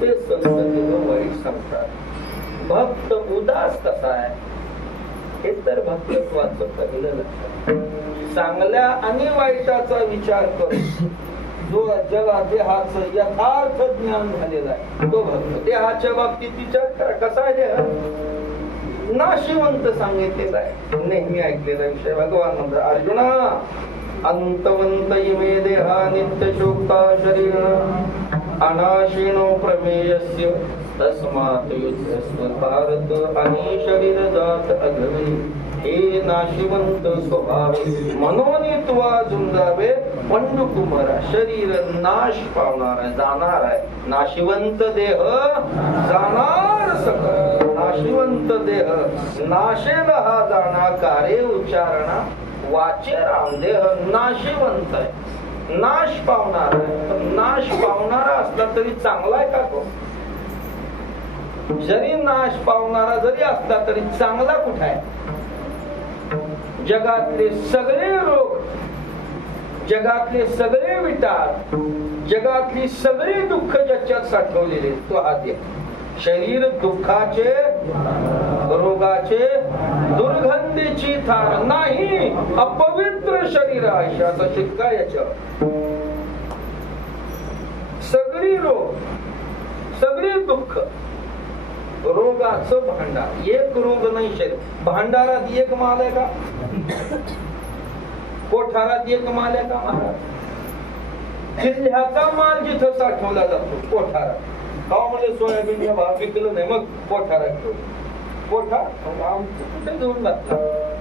ते संत देह वाईट सांगतात. भक्त उदास कसा आहे हे तर भक्तत्वाचं पहिलं लक्षण. चांगल्या आणि वाईटाचा विचार करून जो जेव्हा देहाचं यथार्थ ज्ञान झालेला आहे तो भक्त. देहाच्या बाबतीत विचार करा कसा आहे देह. नाशिवंत सांगितलेला आहे. नेहमी ऐकलेला विषय. भगवान म्हणतात अर्जुना अंतवंत इमे देहा नित्य शोक्ता शरीर अनाशिनो प्रमेयस्य तस्मात् युद्धस्व भारत आणि शरीर जात अघवे. हे नाशिवंत स्वभावे मनोनी तुवा झुंजावे पण कुमारा शरीर नाश पावणार आहे, जाणार आहे. नाशिवंत देह जाणार सकळ, नाशिवंत देह नाशेल हा जाणा, कारे उच्चारणा वाचे राम. देह नाशिवंत आहे, नाश पावणार आहे. नाश पावणारा असला तरी चांगला आहे का तो? जरी नाश पावणारा जरी असला तरी चांगला कुठे आहे? जगातले सगळे रोग, जगातले सगळे विटाळ, जगातली सगळी दुःख ज्याच्यात साठवलेले तो हा देह. शरीर दुःखाचे, रोगाचे, दुर्गंधीची थार नाही, अपवित्र शरीर आहे असा शिक्का याच्यावर. सगळी रोग, सगळी दुःख, रोगाचं भांडार. एक रोग नाही शरीर. भांडारात एक माल आहे का? कोठारात एक माल आहे का? महाराज जिल्ह्याचा माल जिथं साठवला जातो कोठारात. का म्हणजे सोयाबीन या भाव विकलं नाही, मग कोठारात ठेवलं. कोठार कुठे घेऊन घातला?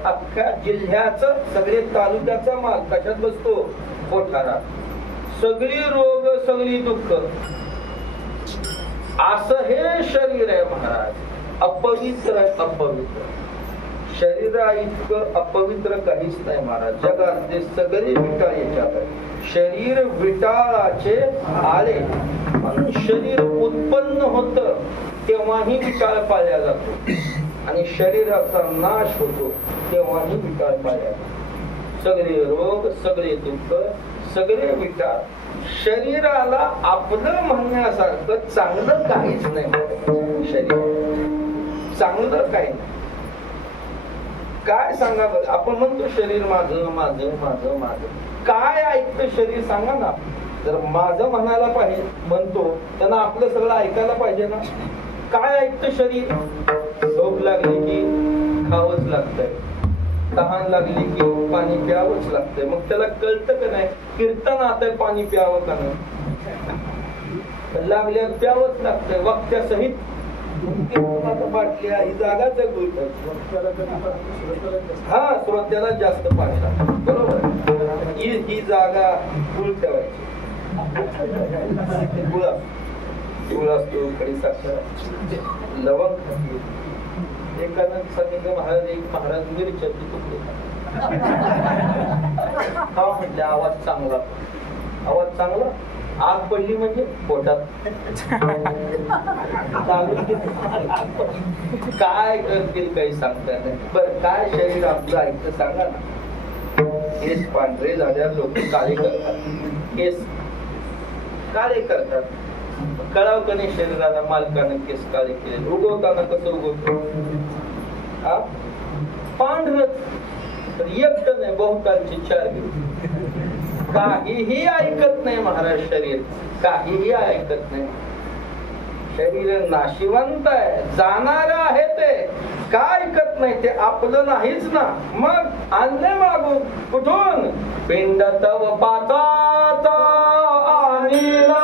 अख्ख्या जिल्ह्याचं, सगळे तालुक्याचा माल कशात बसतो? कोठारात. सगळी रोग, सगळी दुःख, असं हे शरीर आहे महाराज. अपवित्र आहे, अपवित्र. शरीरा इतकं अपवित्र काहीच नाही महाराज. जगातले सगळे विटाळ याच्यात आहे. शरीर विटाळाचे आले, पण शरीर उत्पन्न होत तेव्हाही विटाळ पाळला जातो, आणि शरीराचा नाश होतो तेव्हाही विटाळ पाळला जातो. सगळे रोग, सगळे दुःख, सगळे विटाळ. शरीराला आपलं म्हणण्यासारखं चांगलं काहीच नाही. शरीर चांगलं काही नाही. काय सांगा बरं? आपण म्हणतो शरीर माझं माझं माझं माझं. काय ऐकतं शरीर सांगा ना. जर माझं म्हणायला पाहिजे म्हणतो त्यांना आपलं सगळं ऐकायला पाहिजे ना. काय ऐकतं शरीर? भूक लागली की खावंच लागतंय, तहान लागली की पाणी प्यावंच लागतंय. मग त्याला कळतं का नाही कीर्तन आता पाणी प्यावं का नाही? लागल्या प्यावंच लागतंय वक्त्यासहित. बाटली ही जागा जगून हा श्रोत्याला जास्त पाणी लागतं, बरोबर. ही जागा फुल ठेवायची. गुळ असतो, खडी साखर, लवंग. एकानं सांगितलं महाराज, एक महाराज मिरच्याची तुकडे का म्हटले आवाज चांगला, आवाज चांगला. आग पडली म्हणजे पोटात. काय करतील काही सांगता नाही. बरं काय शरीर आपलं ऐकतं सांगा ना. केस पांढरे झाल्यावर लोक काळे करतात, केस काळे करतात. कळाव का नाही शरीराला मालकानं केस काळे केले? उगवताना कसं उगवतो? पांढरच. तर एकटं नाही, बहुतांची चार घेऊ. काहीही ऐकत नाही महाराज शरीर, काहीही ऐकत नाही. शरीर नाशिवंत आहे, जाणार आहे. ते काय ऐकत नाही, ते आपलं नाहीच ना. मग आणले मागून कुठून? पिंड तव पातात आणिला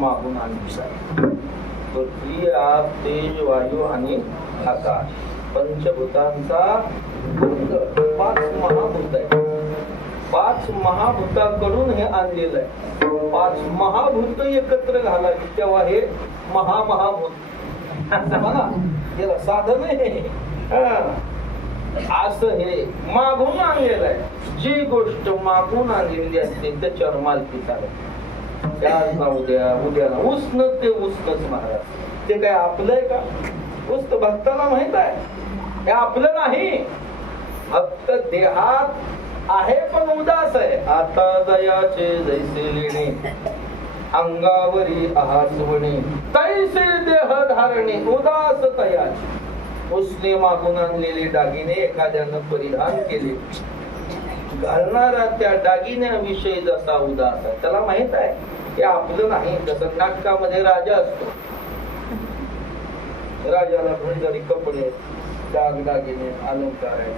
मागून आणली आहे. पृथ्वी, आप, तेज, वायू आणि आकाश पंचभूतांचा 5 महाभूत आहे. 5 महाभूताकडून हे आणलेलं आहे. 5 महाभूत एकत्र घालावी तेव्हा हे महाभूत बघा, हे साधन आहे. असं हे मागून आणलेलं आहे. जी गोष्ट मागून आणलेली असते त्याच्यावर मालकी चालत. आज ना उद्या, उद्या ना उष्ण ते उष्णच महाराज. ते काय आपलंय का? उष्ण भक्ताला माहित आहे हे आपलं नाही. फक्त देहात आहे पण उदास आहे. आता दयाचे जैसे लेणे अंगावरी आहासवणे तैसे देह धारणे उदास तयाचे. उसने मागून आणलेले दागिने एखाद्यानं परिधान केले, घालणारा त्या दागिन्याविषयी जसा उदास आहे. त्याला माहित आहे हे आपलं नाही. जसं नाटकामध्ये राजा असतो, राजाला भरजरी कपडे, दागिने, अलंकार आहे,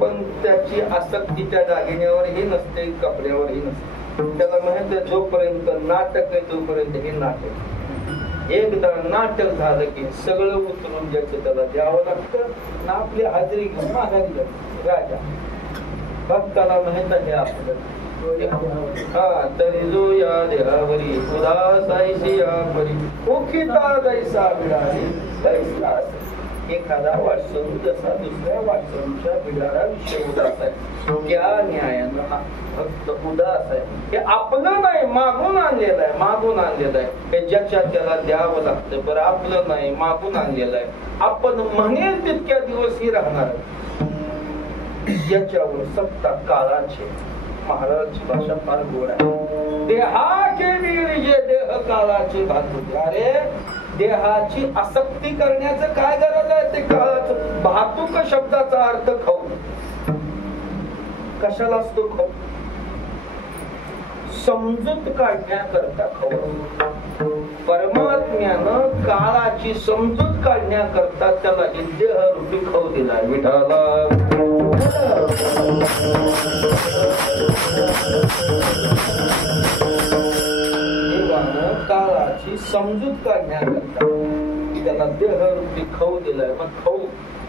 पण त्याची आसक्ती त्या दागिन्यावरही नसते, कपड्यावरही नसते. त्याला माहित आहे जोपर्यंत नाटक आहे तोपर्यंत हे नाटक. एकदा नाटक झालं की सगळं उतरून ज्याचं त्याला द्यावं लागतं ना, आपली हाजरी घेऊन माघारी जातो राजा. भक्ताला माहित आहे आपलं. तरी जो या देहावरी उदासाईशी या परी उखिता जैसा मिळाली तैसा. एखादा वाटसरू जसा दुसऱ्या वाटसरूच्या बिडाराविषयी उदास आहे, त्या न्यायानं हा भक्त उदास आहे. हे आपलं नाही, मागून आणलेलं आहे. मागून आणलेलं आहे हे ज्याच्या त्याला द्यावं लागतं. बरं आपलं नाही, मागून आणलेलं आहे. आपण म्हणेल तितक्या दिवसही राहणार. याच्यावर सत्ता काळाची. महाराजांची भाषा फार गोड आहे. देहाचे वीर जे देह काळाचे भात. अरे देहाची आसक्ती करण्याचं काय गरज आहे? ते काळाचं. भातुक शब्दाचा अर्थ खाऊ. कशाला असतो खाऊ? समजूत काढण्याकरता खाऊ. परमात्म्यानं काळाची समजूत काढण्याकरता त्याला देह रूपी खाऊ दिला. विठाला देवानं काळाची समजूत काढण्याकरता त्याला देह रूपी खाऊ दिलाय. मग खाऊ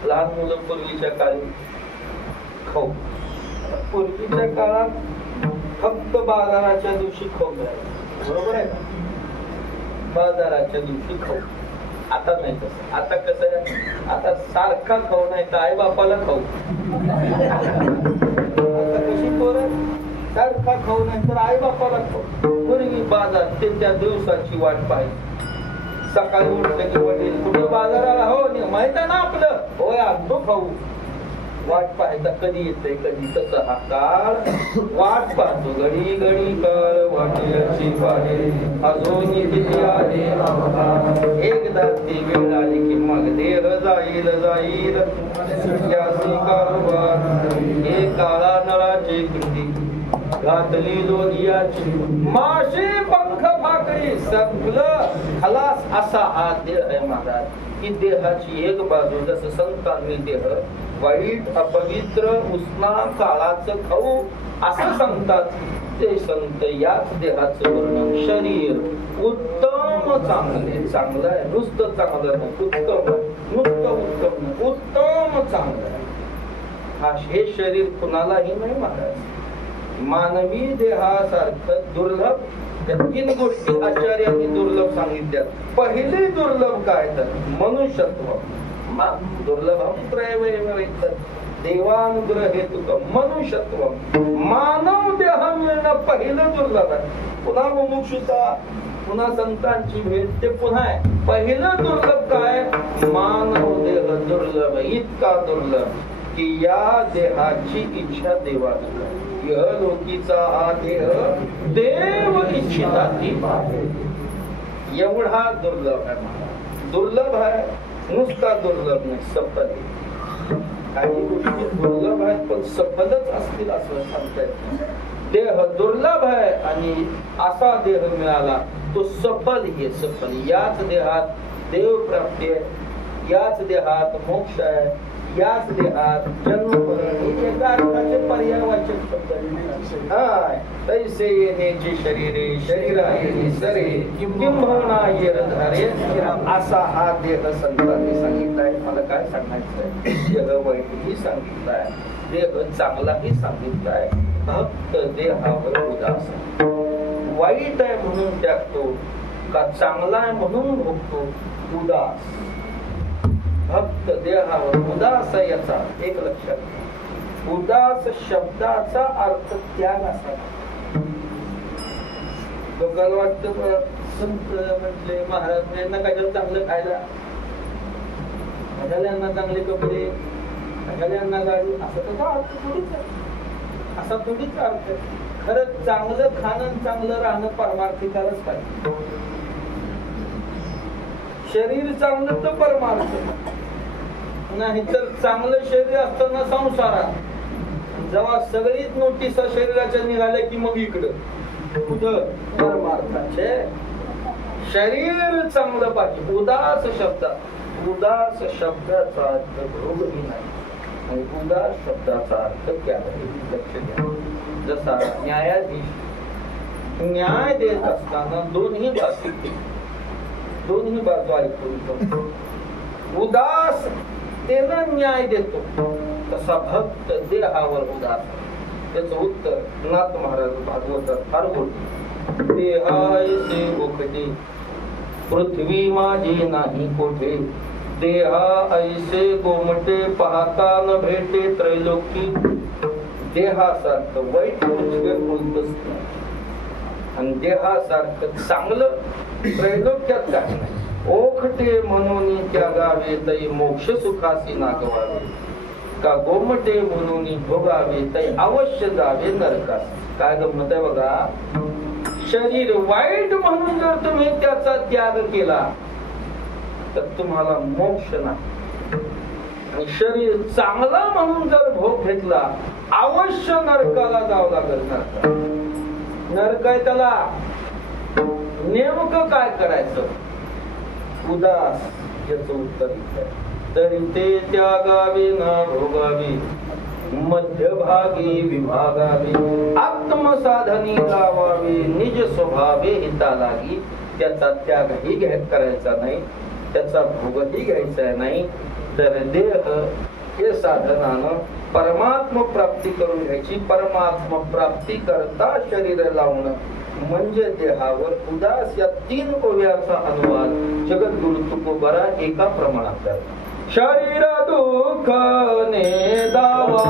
लहान मुलं पूर्वीच्या काळी खाऊ. पूर्वीच्या काळात फक्त बाजाराच्या दिवशी खाऊ मिळायचं, बरोबर आहे का? बाजाराच्या दिवशी खाऊ. आता नाही तसं. आता कसं आहे, आता सारखा खाऊ नाही तर आई बापाला खाऊ. आता कशी पोरं सारखा खाऊ नाही तर आई बापाला खाऊ. पूर्वी बाजार ते त्या दिवसाची वाट पाहिजे. सकाळी उठलं की वडील कुठे बाजाराला, हो माहित आहे ना आपलं, होय आणतो खाऊ. वाट पाहायचा कधी येते कधी. तसं हा काळ वाट पाहतो. घडी घडी काळ वाटेची पाहे अजून किती आहे. एकदा ती वेळ आली की मग देह जाईल जाईल याची कारोबार. हे काळा नळाची किंडी घातली दोघियाची माशी पंख फाकडी. सगळं खलास असा हा देह आहे महाराज. की देहाची एक बाजू जसं संतांनी देह वाईट अपवित्र उष्णा काळाचं खाऊ असं सांगतात ते संत. याच देहाचं वर्णन शरीर उत्तम चांगले. चांगलं आहे नुसतं चांगलं नाही, उत्तम नुसतं उत्तम नाही, उत्तम चांगलं आहे. हा हे शरीर कुणालाही नाही महाराज. मानवी देहासारखं दुर्लभ. त्या 3 गोष्टी आचार्यांनी दुर्लभ सांगितल्या. पहिली दुर्लभ काय तर मनुष्यत्व. दुर्लभम त्रयमेव देवानुग्रह हेतुक मनुष्यत्व. मानव देह मिळणं पहिलं दुर्लभ आहे. पुन्हा मुमुक्षुता, पुन्हा संतांची भेट ते पुन्हा आहे. पहिलं दुर्लभ काय? मानव देह दुर्लभ. इतका दुर्लभ की या देहाची इच्छा देवाला. यह लोकीचा हा देह देव इच्छिता ती पाहे. एवढा दुर्लभ आहे. दुर्लभ आहे नुसता दुर्लभ नाही, सफल. काही गोष्टी दुर्लभ आहेत पण सफलच असतील असं सांगता येत. देह दुर्लभ आहे आणि असा देह मिळाला तो सफल. हे सफल. याच देहात देव प्राप्ती आहे, याच देहात मोक्ष आहे, याच देहात जन्म मरण एका अर्थाचे पर्यायवाचक शब्द तैसे येण्याचे शरीरे शरीरा येणे सरे किंबहुना येरधारे असा हा देह संतांनी सांगितलाय. मला काय सांगायचंय, देह वाईटही सांगितलाय, देह चांगलाही सांगितलाय. फक्त देहावर उदास, वाईट आहे म्हणून त्यागतो का चांगला आहे म्हणून भोगतो उदास. फक्त देहावर उदास आहे याचा एक लक्षात. उदास शब्दाचा अर्थ त्याग असा. लोकांना वाटतं संत म्हटले महाराज यांना काय चांगलं खायला, यांना चांगले कपडे, यांना गाडी, असा त्याचा अर्थ थोडीच आहे. असा थोडीच अर्थ आहे. खरंच चांगलं खाणं चांगलं राहणं परमार्थिकालाच पाहिजे. शरीर चांगलं तर परमार्थ नाही, तर चांगलं शरीर असताना संसारात जेव्हा सगळीच नोटीस शरीराच्या निघाल्या की मग इकडं कुठं परमार्थाचे. शरीर चांगलं पाहिजे. उदास शब्दाचा अर्थ भोगही नाही आणि उदास शब्दाचा अर्थ त्यालाही लक्ष द्या. जसा न्यायाधीश न्याय देत असताना दोन्ही बाजू ऐकून उदास तेनं न्याय देतो, तसा भक्त देहावर उदास. त्याचं उत्तर नाथ महाराज भागवतात फार बोलतो. देहायसे ओखटे पृथ्वी माझी नाही कोठे, देहा ऐसे गोमटे पाहता न भेटे त्रैलोकी. देहासारखं वाईट पृथ्वीवर बोलतच नाही आणि देहासारखं चांगलं त्रैलोक्यात काही नाही. ओखटे म्हणून त्यागावे तै मोक्ष सुखासी नागवावे, का गोमटे म्हणून भोगावे तै अवश्य जावे नरकास. काय गंमत आहे बघा. शरीर वाईट म्हणून जर तुम्ही त्याचा त्याग केला तर तुम्हाला मोक्ष नाही, आणि शरीर चांगला म्हणून जर भोग घेतला अवश्य नरकाला जावं लागेल. नरक आहे त्याला. नेमकं काय करायचं? उदास याचं उत्तर तरी ते त्यागावे ना भोगावे, मध्यभागी विभागावे, आत्मसाधनी लावावे, निज स्वभावे हिता लागी. त्याचा त्यागही करायचा नाही, त्याचा भोगही घ्यायचा नाही. तर देह हे साधनानं परमात्म प्राप्ती करून घ्यायची. परमात्म प्राप्ती करता शरीर लावणं म्हणजे देहावर उदास. या 3 ओव्याचा अनुवाद जगद्गुरु तुकोबरा एका प्रमाणात आहे. शरीर दुःख ने दावा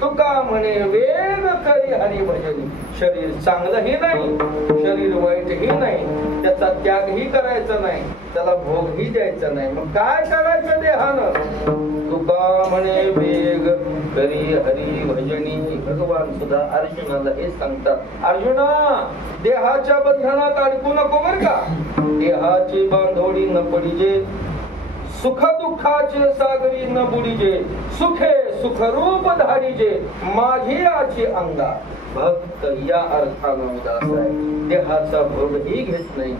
तुका म्हणे वेग करी हरी भजनी. शरीर चांगलंही नाही, शरीर वाईटही नाही, त्याचा त्यागही करायचा नाही, त्याला भोगही द्यायचा नाही. मग काय करायचं देहानं? तुका म्हणे वेग करी हरी भजनी. भगवान सुद्धा अर्जुनाला हे सांगतात, अर्जुना देहाच्या बंधनात अडकू नको बर का. देहाची बांधोडी न पडिजे, सुख दुःखाचे सागरी न बुडीजे, सुखे सुखरूप धारीजे, माझी आची अंगा. भक्त या अर्थानं उदास आहे. देहाचा भोगही घेत नाही,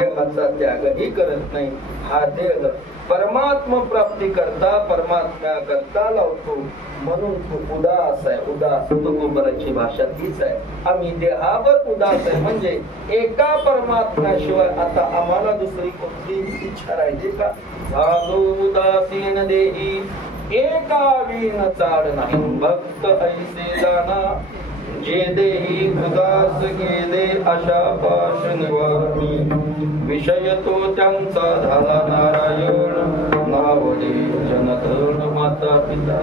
देहाचा त्यागही करत नाही. हा देह परमात्मा प्राप्ती करता परमात्म्या करता लावतो म्हणून तू उदास आहे. उदास तुकोबराची भाषा तीच आहे. आम्ही देहावर उदास आहे म्हणजे एका परमात्म्याशिवाय आता आम्हाला दुसरी कोणतीही इच्छा राहिली का? झालो उदासीन देही एका विण चाड नाही. भक्त ऐसे जाना जे देही उदास गेले अशा पाश निवारणी. विषय तो त्यांचा झाला नारायण नावडे जनधन माता पिता.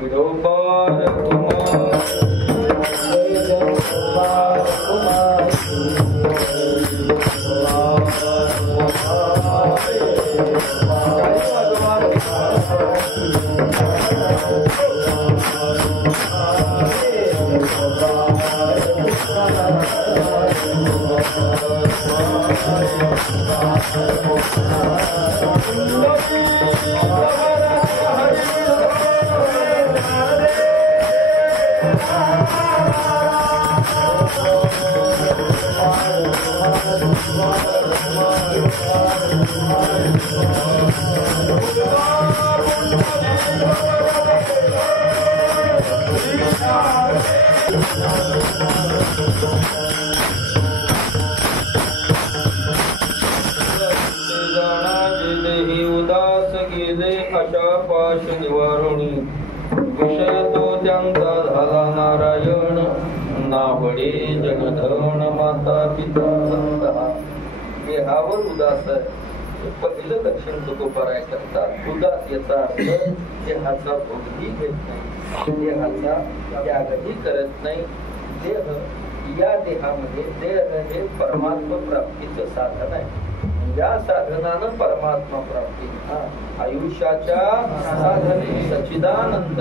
विडोबार तुम्हा उदास गेले अशा पाश निवारणी. विषय तो त्यांचा झाला नारायण नावडे जनधन माता पिता. देहावर उदास आहे पहिलं लक्षण तुकोबराय करतात. उदास याचा अर्थ देहाचा भोगही घेत नाही, देहाचा त्यागही करत नाही. देह या देहामध्ये देह हे परमात्मा प्राप्तीचं साधन आहे. या साधनानं परमात्मा प्राप्ती आयुष्याच्या साधने सच्चिदानंद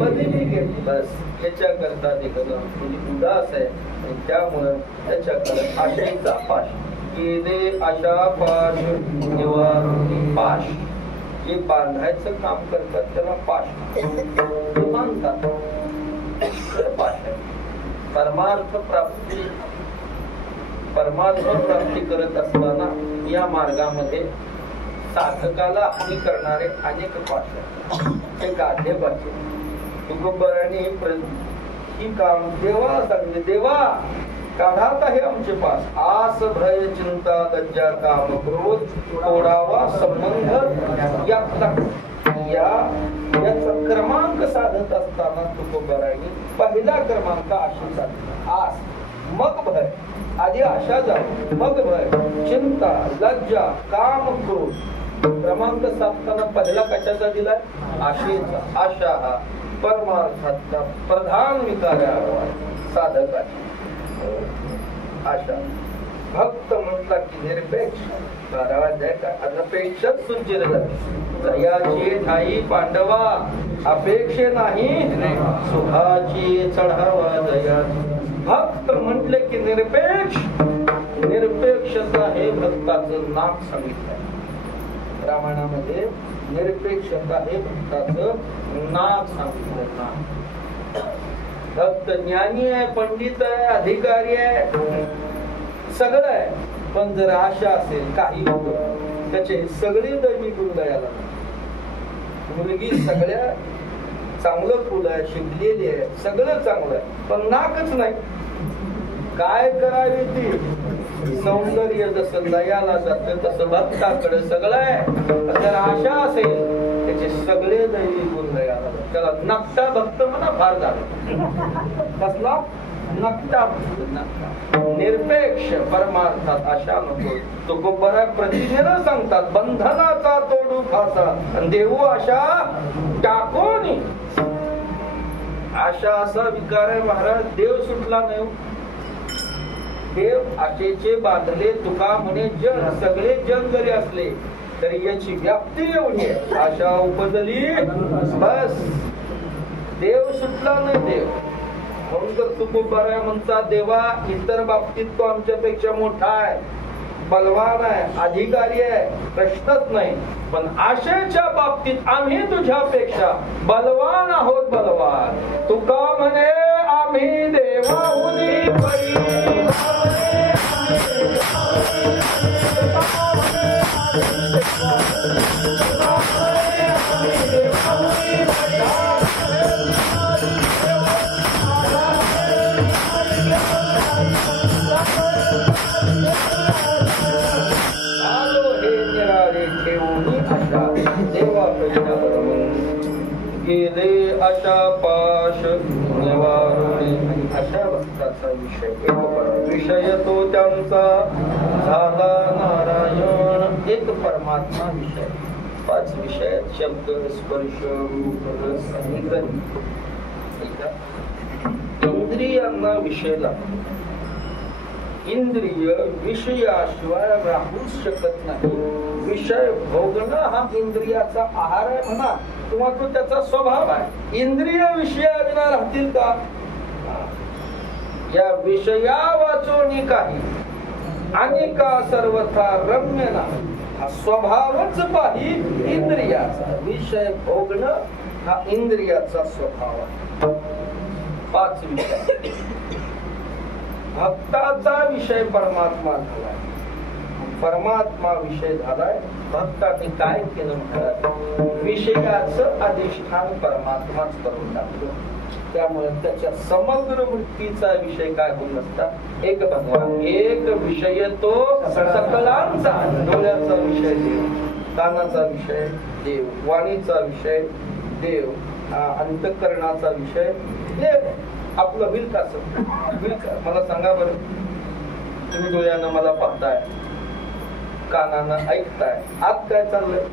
मध्ये घेतलंस. याच्याकरता देखील उदास आहे आणि त्यामुळे त्याच्याकडे आशेचा पाश केले. अशा पाश निवारणी. पाश जे बांधायचं काम करतात त्याला पाश मानतात. पाश आहे परमार्थ प्राप्ती. परमात्मा प्राप्ती करत असताना या मार्गामध्ये साधकाला हानी करणारे अनेक पाश आहेत. ते काढले पाहिजे. तुकोबराने ही काम देवा सांगले. देवा काढात आहे आमचे पास. आस भय चिंता लज्जा काम क्रोध तोडावा संबंध याचा क्रमांक साधत असताना तुकोबराने पहिला क्रमांक आशी साधला. आस मग भय. आधी आशा जाऊ मग भय चिंता लज्जा काम क्रोध. क्रमांक साधताना पहिला कशाचा दिलाय? आशेचा. आशा हा परमार्थातला प्रधान विकार आहे साधकाची. आशा भक्त म्हटला की निरपेक्ष. 12 अनपेक्षित सुचिर दयाची ठाई पांडवा. अपेक्षे नाही सुखाची चढावा दयाची. भक्त म्हटले की निरपेक्ष. निरपेक्षता हे भक्ताचं नाम सांगितलंय रामायणामध्ये. निरपेक्षता हे भक्ताचं नाम सांगितलं. नाम भक्त ज्ञानी आहे, पंडित आहे, अधिकारी आहे, सगळं आहे. पण जर आशा असेल काही त्याचे सगळे दैवी गुण द्यायला. मुलगी सगळ्या चांगलं फुल आहे, शिकलेली आहे, सगळं चांगलं आहे, पण नाकच नाही. काय करावी ती? सौंदर्य जसं लयाला जातं तसं भक्ताकडे सगळं आहे. जर आशा असेल त्याचे सगळे दैवी गुण लयाला. त्याला नकटा भक्त म्हणा फार झालं. कसला नकटा? निरपेक्ष परमार्थात आशा नको. तुकोबरा प्रतिज्ञेनं सांगतात बंधनाचा तोडू फासा देऊ आशा टाकून. आशा असा विकार आहे महाराज. देव सुटला नाही. देव आशेचे बांधले. तुका म्हणे जन सगळे जन जरी असले तरी याची व्याप्ती एवढी आहे. आशा उपजली बस. देव सुटला नाही. देव म्हणून तर तुकोबरा म्हणतात देवा इतर बाबतीत तो आमच्यापेक्षा मोठा आहे, बलवान आहे, अधिकारी आहे, प्रश्नच नाही. पण आशेच्या बाबतीत आम्ही तुझ्यापेक्षा बलवान आहोत. बलवान तुका म्हणे आम्ही देवाहुनी गेले अशा पाश निवारणे. अशा भक्ताचा विषय विषय तो त्यांचा झाला नारायण. एक परमात्मा विषय. 5 विषय शब्द स्पर्श रूप रस आणि गंध. इंद्रियांना विषय लागतो. इंद्रिय विषयाशिवाय राहूच शकत नाही. विषय भोगणं हा इंद्रियाचा आहार आहे म्हणा किंवा तो त्याचा स्वभाव आहे. इंद्रिय विषयाविना राहतील का? या विषया वाचोनी काही आणि का सर्वथा रम्य नाही. हा स्वभावच पाही इंद्रियाचा. विषय भोगणं हा इंद्रियाचा स्वभाव आहे. 5 विषय. भक्ताचा विषय परमात्मा झालाय. परमात्मा विषय झालाय. भक्ताने काय केलं म्हणतात? विषयाचं अधिष्ठान परमात्माच करून टाकलं. त्यामुळे त्याच्या समग्र वृत्तीचा विषय काय होऊन नसतात? एक भगवान. एक विषय तो सकलांचा. डोळ्याचा विषय देव, कानाचा विषय देव, वाणीचा विषय देव, अंतःकरणाचा विषय देव. आपलं होईल का? होईल का? मला सांगा बरं. तुम्ही डोळ्यानं मला पाहताय, कानानं ऐकताय, आत काय चाललंय?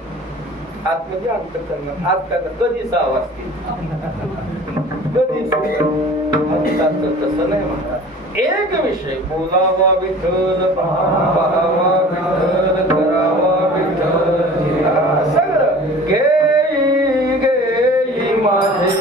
आत म्हणजे अंतःकरण. आत काय? कधीच आवाज कधीच. तसं नाही म्हणतात. एक विषय बोलावा विठ्ठल, पाहावा विठ्ठल, करावा विठ्ठल. सगळं घेई घेई माझे.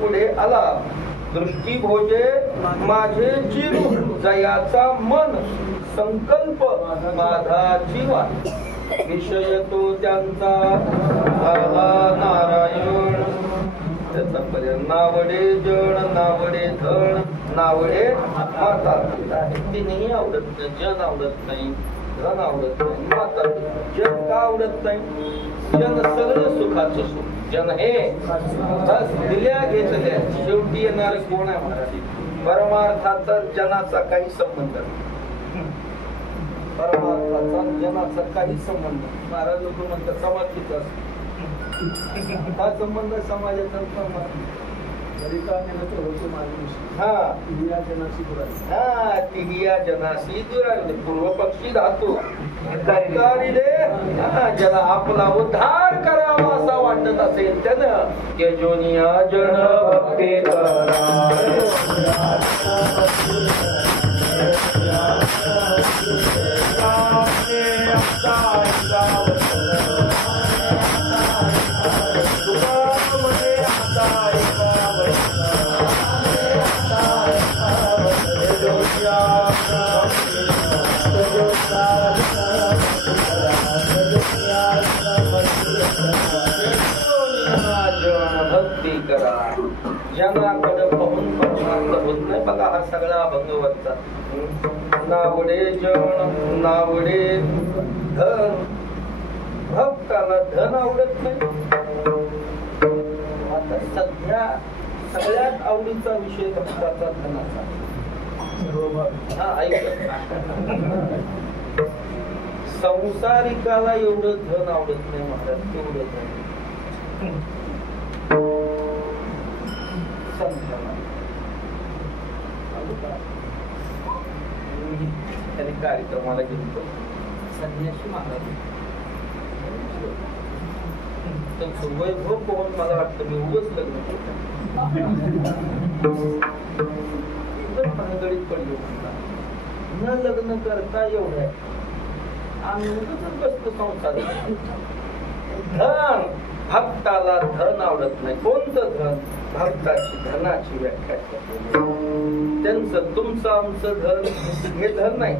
पुढे आला. दृष्टी भोजे माझे चिरू, जयाचा मन संकल्प माझा जीवा. विषय तो त्यांचा झाला नारायण. त्याचा पर्यंत नावडे जण, नावडे धन, नावडे माता. तिनेही आवडत नाही. जन आवडत नाही, धन आवडत नाही, माता. जन का आवडत नाही? जन सगळं सुखाचं सुख. जन हे दिल्या घेतल्या. शेवटी येणार कोण आहे महाराज? परमार्थाचा जनाचा काही संबंध नाही. परमार्थाचा जनाचा काही संबंध. महाराज लोक म्हणतात समाधीचा काय संबंध? समाजाचा जनाशी दुरावले. पूर्व पक्षी धातू ज्याला आपला उद्धार करावा असा वाटत असेल त्यानं यजोनिया जन भक्ती भक्ती करा. जना धनाकडे पाहून परमार्थ होत नाही. बघा हा सगळा अभंगवरचा नावडे जन नावडे धन. भक्ताला धन आवडत नाही. आता सध्या सगळ्यात आवडीचा विषय भक्ताचा धनाचा. हा ऐक, संसारिकाला एवढं धन आवडत नाही महाराज. तेवढं धन संतांना. त्याने कार्यक्रमाला गेलो संन्यासी महाराज त्यांचं वैभव पाहून मला वाटतं मी उगाच लग्न भानगडीत पडलो. न लग्न करता एवढं आम्ही उगाच बसतो संसार. धन भक्ताला धन आवडत नाही. कोणतं धन? भक्ताची धनाची व्याख्या त्यांचं तुमचं आमचं धन हे धन नाही.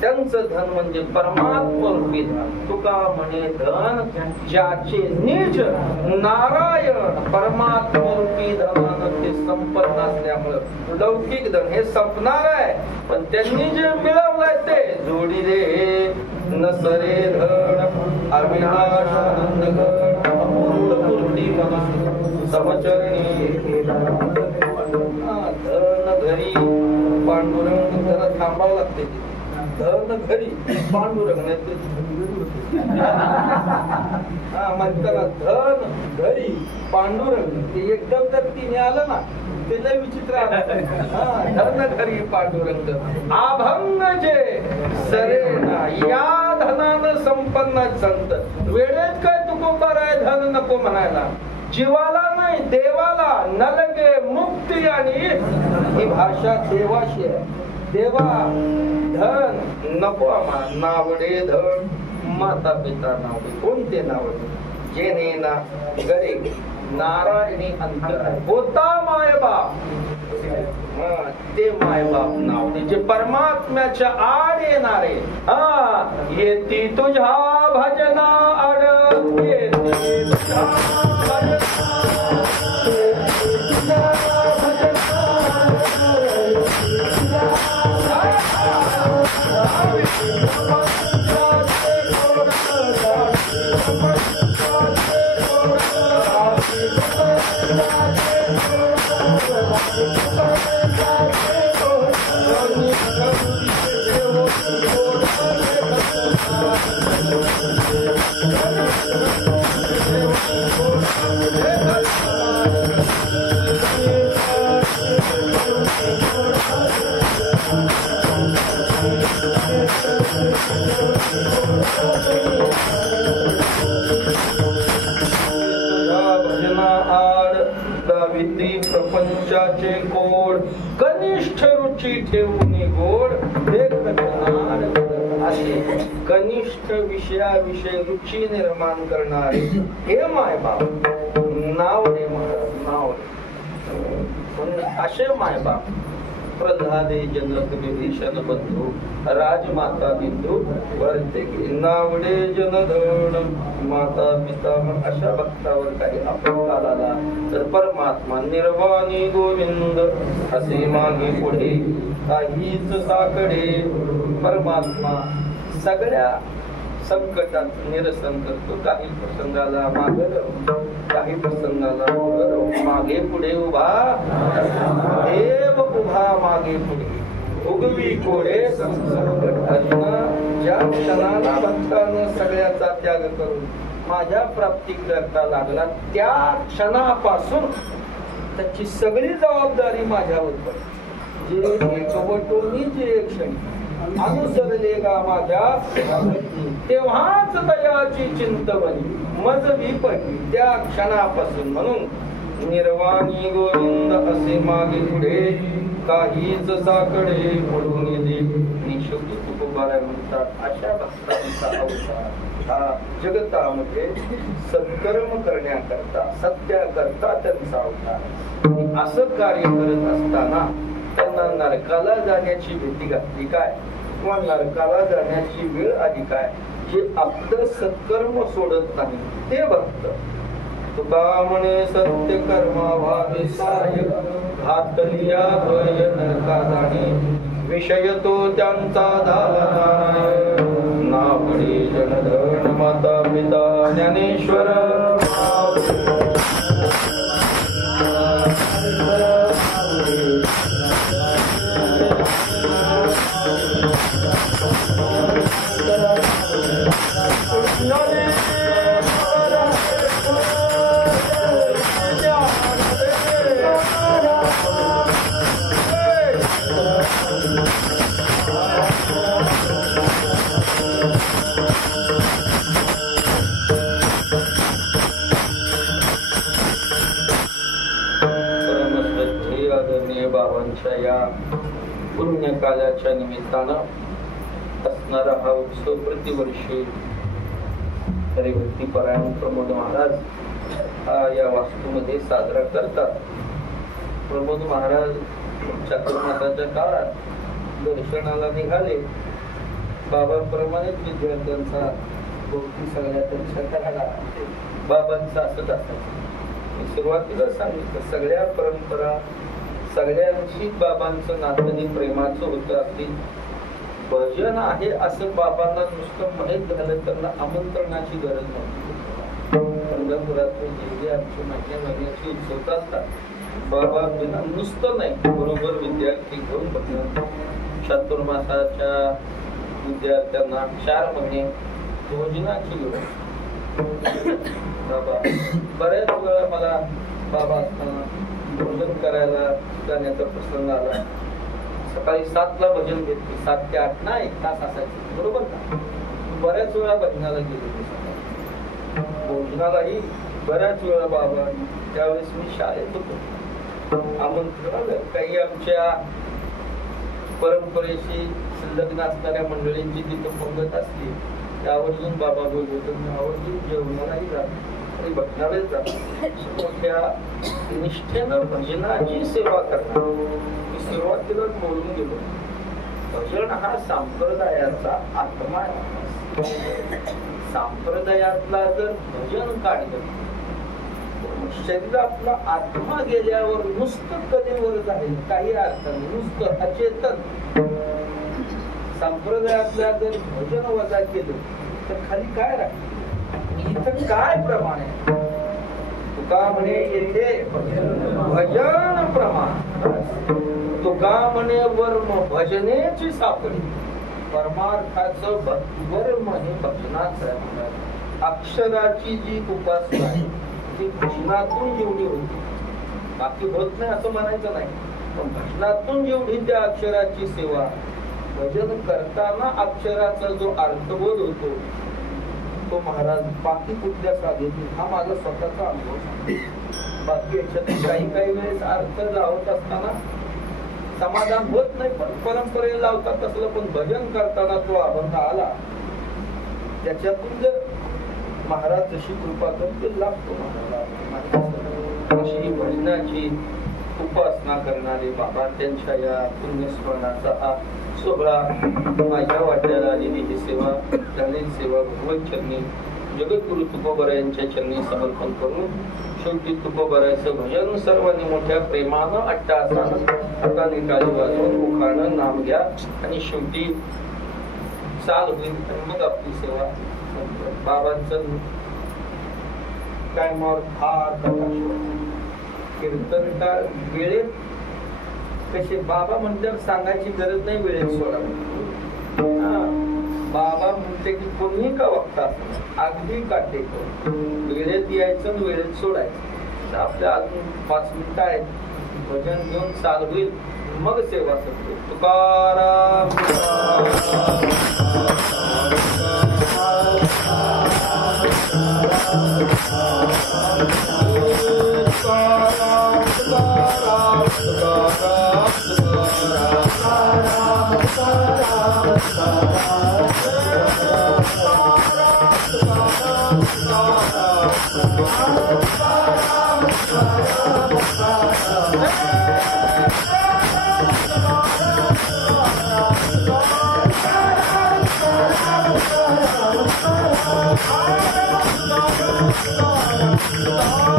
त्यांचं धन म्हणजे परमात्मा रूपी धन. तुका म्हणे धन ज्याचे निज नारायण परमात्मा रूपी धनानं ते संपन्न असल्यामुळं लौकिक धन हे संपणार आहे. पण त्यांनी जे मिळवलंय ते जोडीले नसरे धन अविनाशानंद घन अपूर्ण मूर्ती समचरणी धन घरी पांडुरंग जरा थांबावं लागते. धन घरी पांडुरंग म्हणताना धन घरी पांडुरंग ते एकदम जर तिने आलं ना ते लय विचित्र आलं. धन घरी पांडुरंग अभंग जे सरेना या धनानं संपन्न संत. वेळेत काय तुकोबार आहे धन नको म्हणायला. जीवाला नाही देवाला नलगे मुक्ती आणि ही भाषा देवाशी आहे. देवा धन नको आम्हाला. नावडे धन माता पिता नावडे. कोणते नावडे? जेने ना गरे नारायणी अंतर होता माय बाप ते माय बाप नावडे जे परमात्म्याच्या आड येणारे. येती तुझ्या भजना आड येती तुझ्या प्रपंचाचे गोड कनिष्ठ रुची ठेवून गोड असे कनिष्ठ विषयाविषयी रुची निर्माण करणारे हे मायबाप नावडे महाराज नावडे. असे मायबाप प्रल्हादे जनक विभीषण बंधू राजमाता बिंदू वरते नावडे जनधन माता पिता. अशा भक्तावर काही अपघात आला तर परमात्मा निर्वाणी गोविंद असे मागे पुढे काहीच साकडे. परमात्मा सगळ्या संकटात निरसन करतो. काही प्रसंगाला मागे काही प्रसंगाला मागे पुढे उभा देव उभा मागे पुढे उगवी कोडे संकट. ज्या क्षणाला भक्तानं सगळ्याचा त्याग करून माझ्या प्राप्ती करता लागला त्या क्षणापासून त्याची सगळी जबाबदारी माझ्यावर पडली. जे एकवटोनी जे क्षणी अनुसरले गा माझ्या तेव्हाच दयाची चिंतवणी मजवी पडली त्या क्षणापासून. म्हणून निर्वाणी गोविंद असे मागे पुढे काहीच साकडे पडून दे. शेवटी तुकोबाराय म्हणतात अशा भक्तांचा अवतार हा जगतामध्ये सत्कर्म करण्याकरता सत्याकरता त्यांचा अवतार. असं कार्य करत असताना त्यांना नरकाला जाण्याची भीती घातली काय किंवा नरकाला जाण्याची वेळ आली काय. जे आपलं सत्कर्म सोडत नाही ते भक्त तुका म्हणे सत्य कर्मा व्हावे सहाय्य, घातलिया भय नरका जाणे, विषय तो त्यांचा झाला नावडी जनधन माता पिता ज्ञानेश्वर बाबांच्या या पुण्यकालाच्या निमित्तानं असणारा हा उत्सव प्रतिवर्षी हरिभक्तीपरायण प्रमोद महाराज या वास्तूमध्ये साजरा करतात. प्रमोद महाराज चातुर्मासाच्या काळात दर्शनाला निघाले. बाबांप्रमाणेच विद्यार्थ्यांचा भोवती सगळ्या दर्शन करायला बाबांचं असंच असायचं. सुरुवातीला सांगितलं सगळ्या परंपरा सगळ्यांशी बाबांचं नातं प्रेमाचं होतं. अगदी भजन आहे असं बाबांना नुसतं माहीत झालं त्यांना आमंत्रणाची गरज नव्हती. पंढरपुरातून जे आमचे महिन्याची उत्सव चालतात बाबा बिना नुसतं नाही बरोबर विद्यार्थी घेऊन बघणं. चातुर्मासाच्या विद्यार्थ्यांना 4 महिने भोजनाची गरज. बाबा बऱ्याच वेळा मला बाबा असताना भोजन करायला जाण्याचा प्रसंग आला. सकाळी 7ला भजन घेतले, 7 ते 8 ना 1 तास असायचे बरोबर का. बऱ्याच वेळा भजनाला गेले, भोजनालाही बऱ्याच वेळा बाबा. त्यावेळेस मी शाळेत होतो. आमंत्रण काही आमच्या परंपरेशी संलग्न असणाऱ्या मंडळींची तिथं पंगत असली त्यावरून बाबा बोलतो आवर्जून जेवणालाही जातो आणि भजनालाही जातो. मोठ्या निष्ठेनं भजनाची सेवा करणार. मी सुरुवातीला बोलून गेलो भजन हा संप्रदायाचा आत्मा आहे. संप्रदायातला जर भजन काढलं शरीरातला आत्मा गेल्यावर नुसतं कधीवर जाईल काही अर्थ नाही. नुसतं अचेतन. संप्रदायातल्या जर भजन वजा केलं तर खाली काय राहील. इथं काय प्रमाण आहे. तुका म्हणे येथे भजन प्रमाण. तुका म्हणे वर्म भजनेची सापडी. परमार्थाचं वर्म हे भजनाचं आहे. अक्षराची जी उपासना आहे ती भजनातून जेवढी होती बाकी होत नाही असं म्हणायचं नाही. पण भजनातून जेवढी त्या अक्षराची सेवा भजन करताना अक्षराचा जो अर्थबोध होतो तो महाराज बाकी कुठल्या साधेत हा माझा स्वतःचा अनुभव. बाकी याच्यात काही वेळेस अर्थ लावत असताना समाधान होत नाही पण परंपरेला लावतात असलं. पण भजन करताना तो अभंग आला त्याच्यातून जर महाराज जशी कृपा करते लागतो महाराज. अशी भजनाची उपासना करणारे बाबा त्यांच्या या पुण्यस्मरणाचा हा सोहळा माझ्या वाट्याला आलेली ही सेवा त्याने सेवा भगवत चरणी जगद्गुरु तुकोबरा यांच्या चरणी समर्पण करून शेवटी तुकोबराचं भजन सर्वांनी मोठ्या प्रेमानं अट्टासानं हाताने काळी वाजवून उखाणं नाम घ्या आणि शेवटी चाल होईल आणि मग आपली सेवा. बाबांचं टायमावर फार कीर्तनकार वेळेत कसे बाबा म्हणल्यावर सांगायची गरज नाही वेळेत सोडा. बाबा म्हणते की कोणी का वक्ता अगदी काटे वेळेत यायचं वेळेत सोडायचं. आपल्या अजून 5 मिनिटं आहेत भजन घेऊन चाल होईल मग सेवा करतो. Tukaram Oh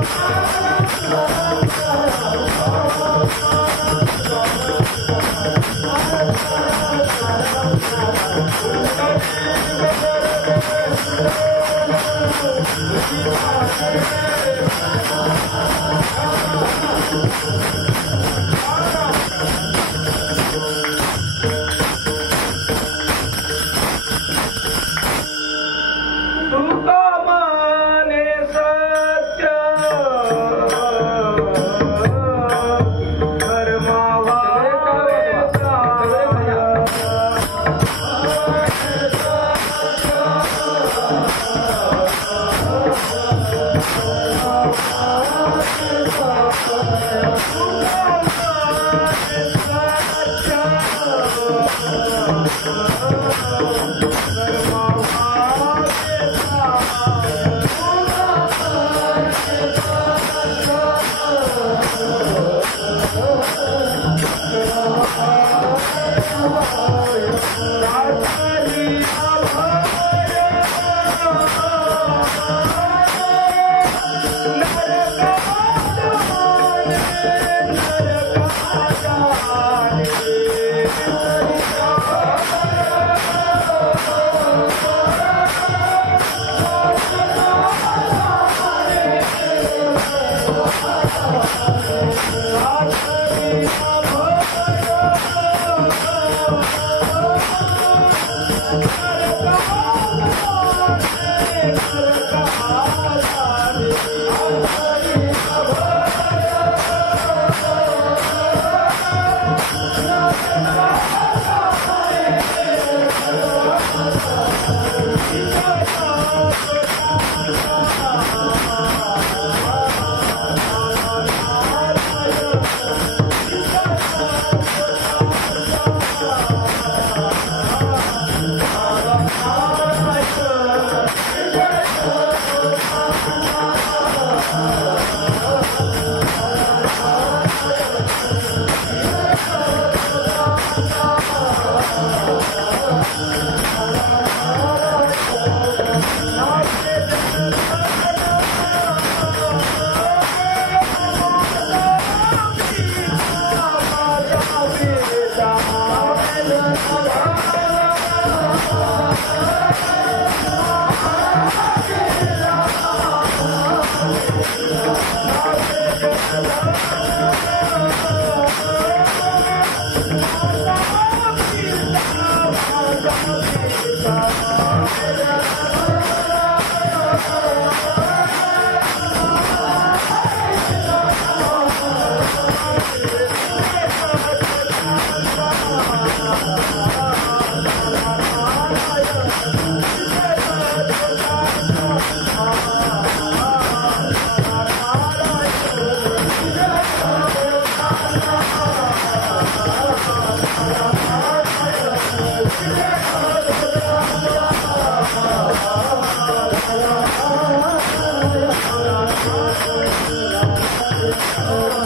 Oh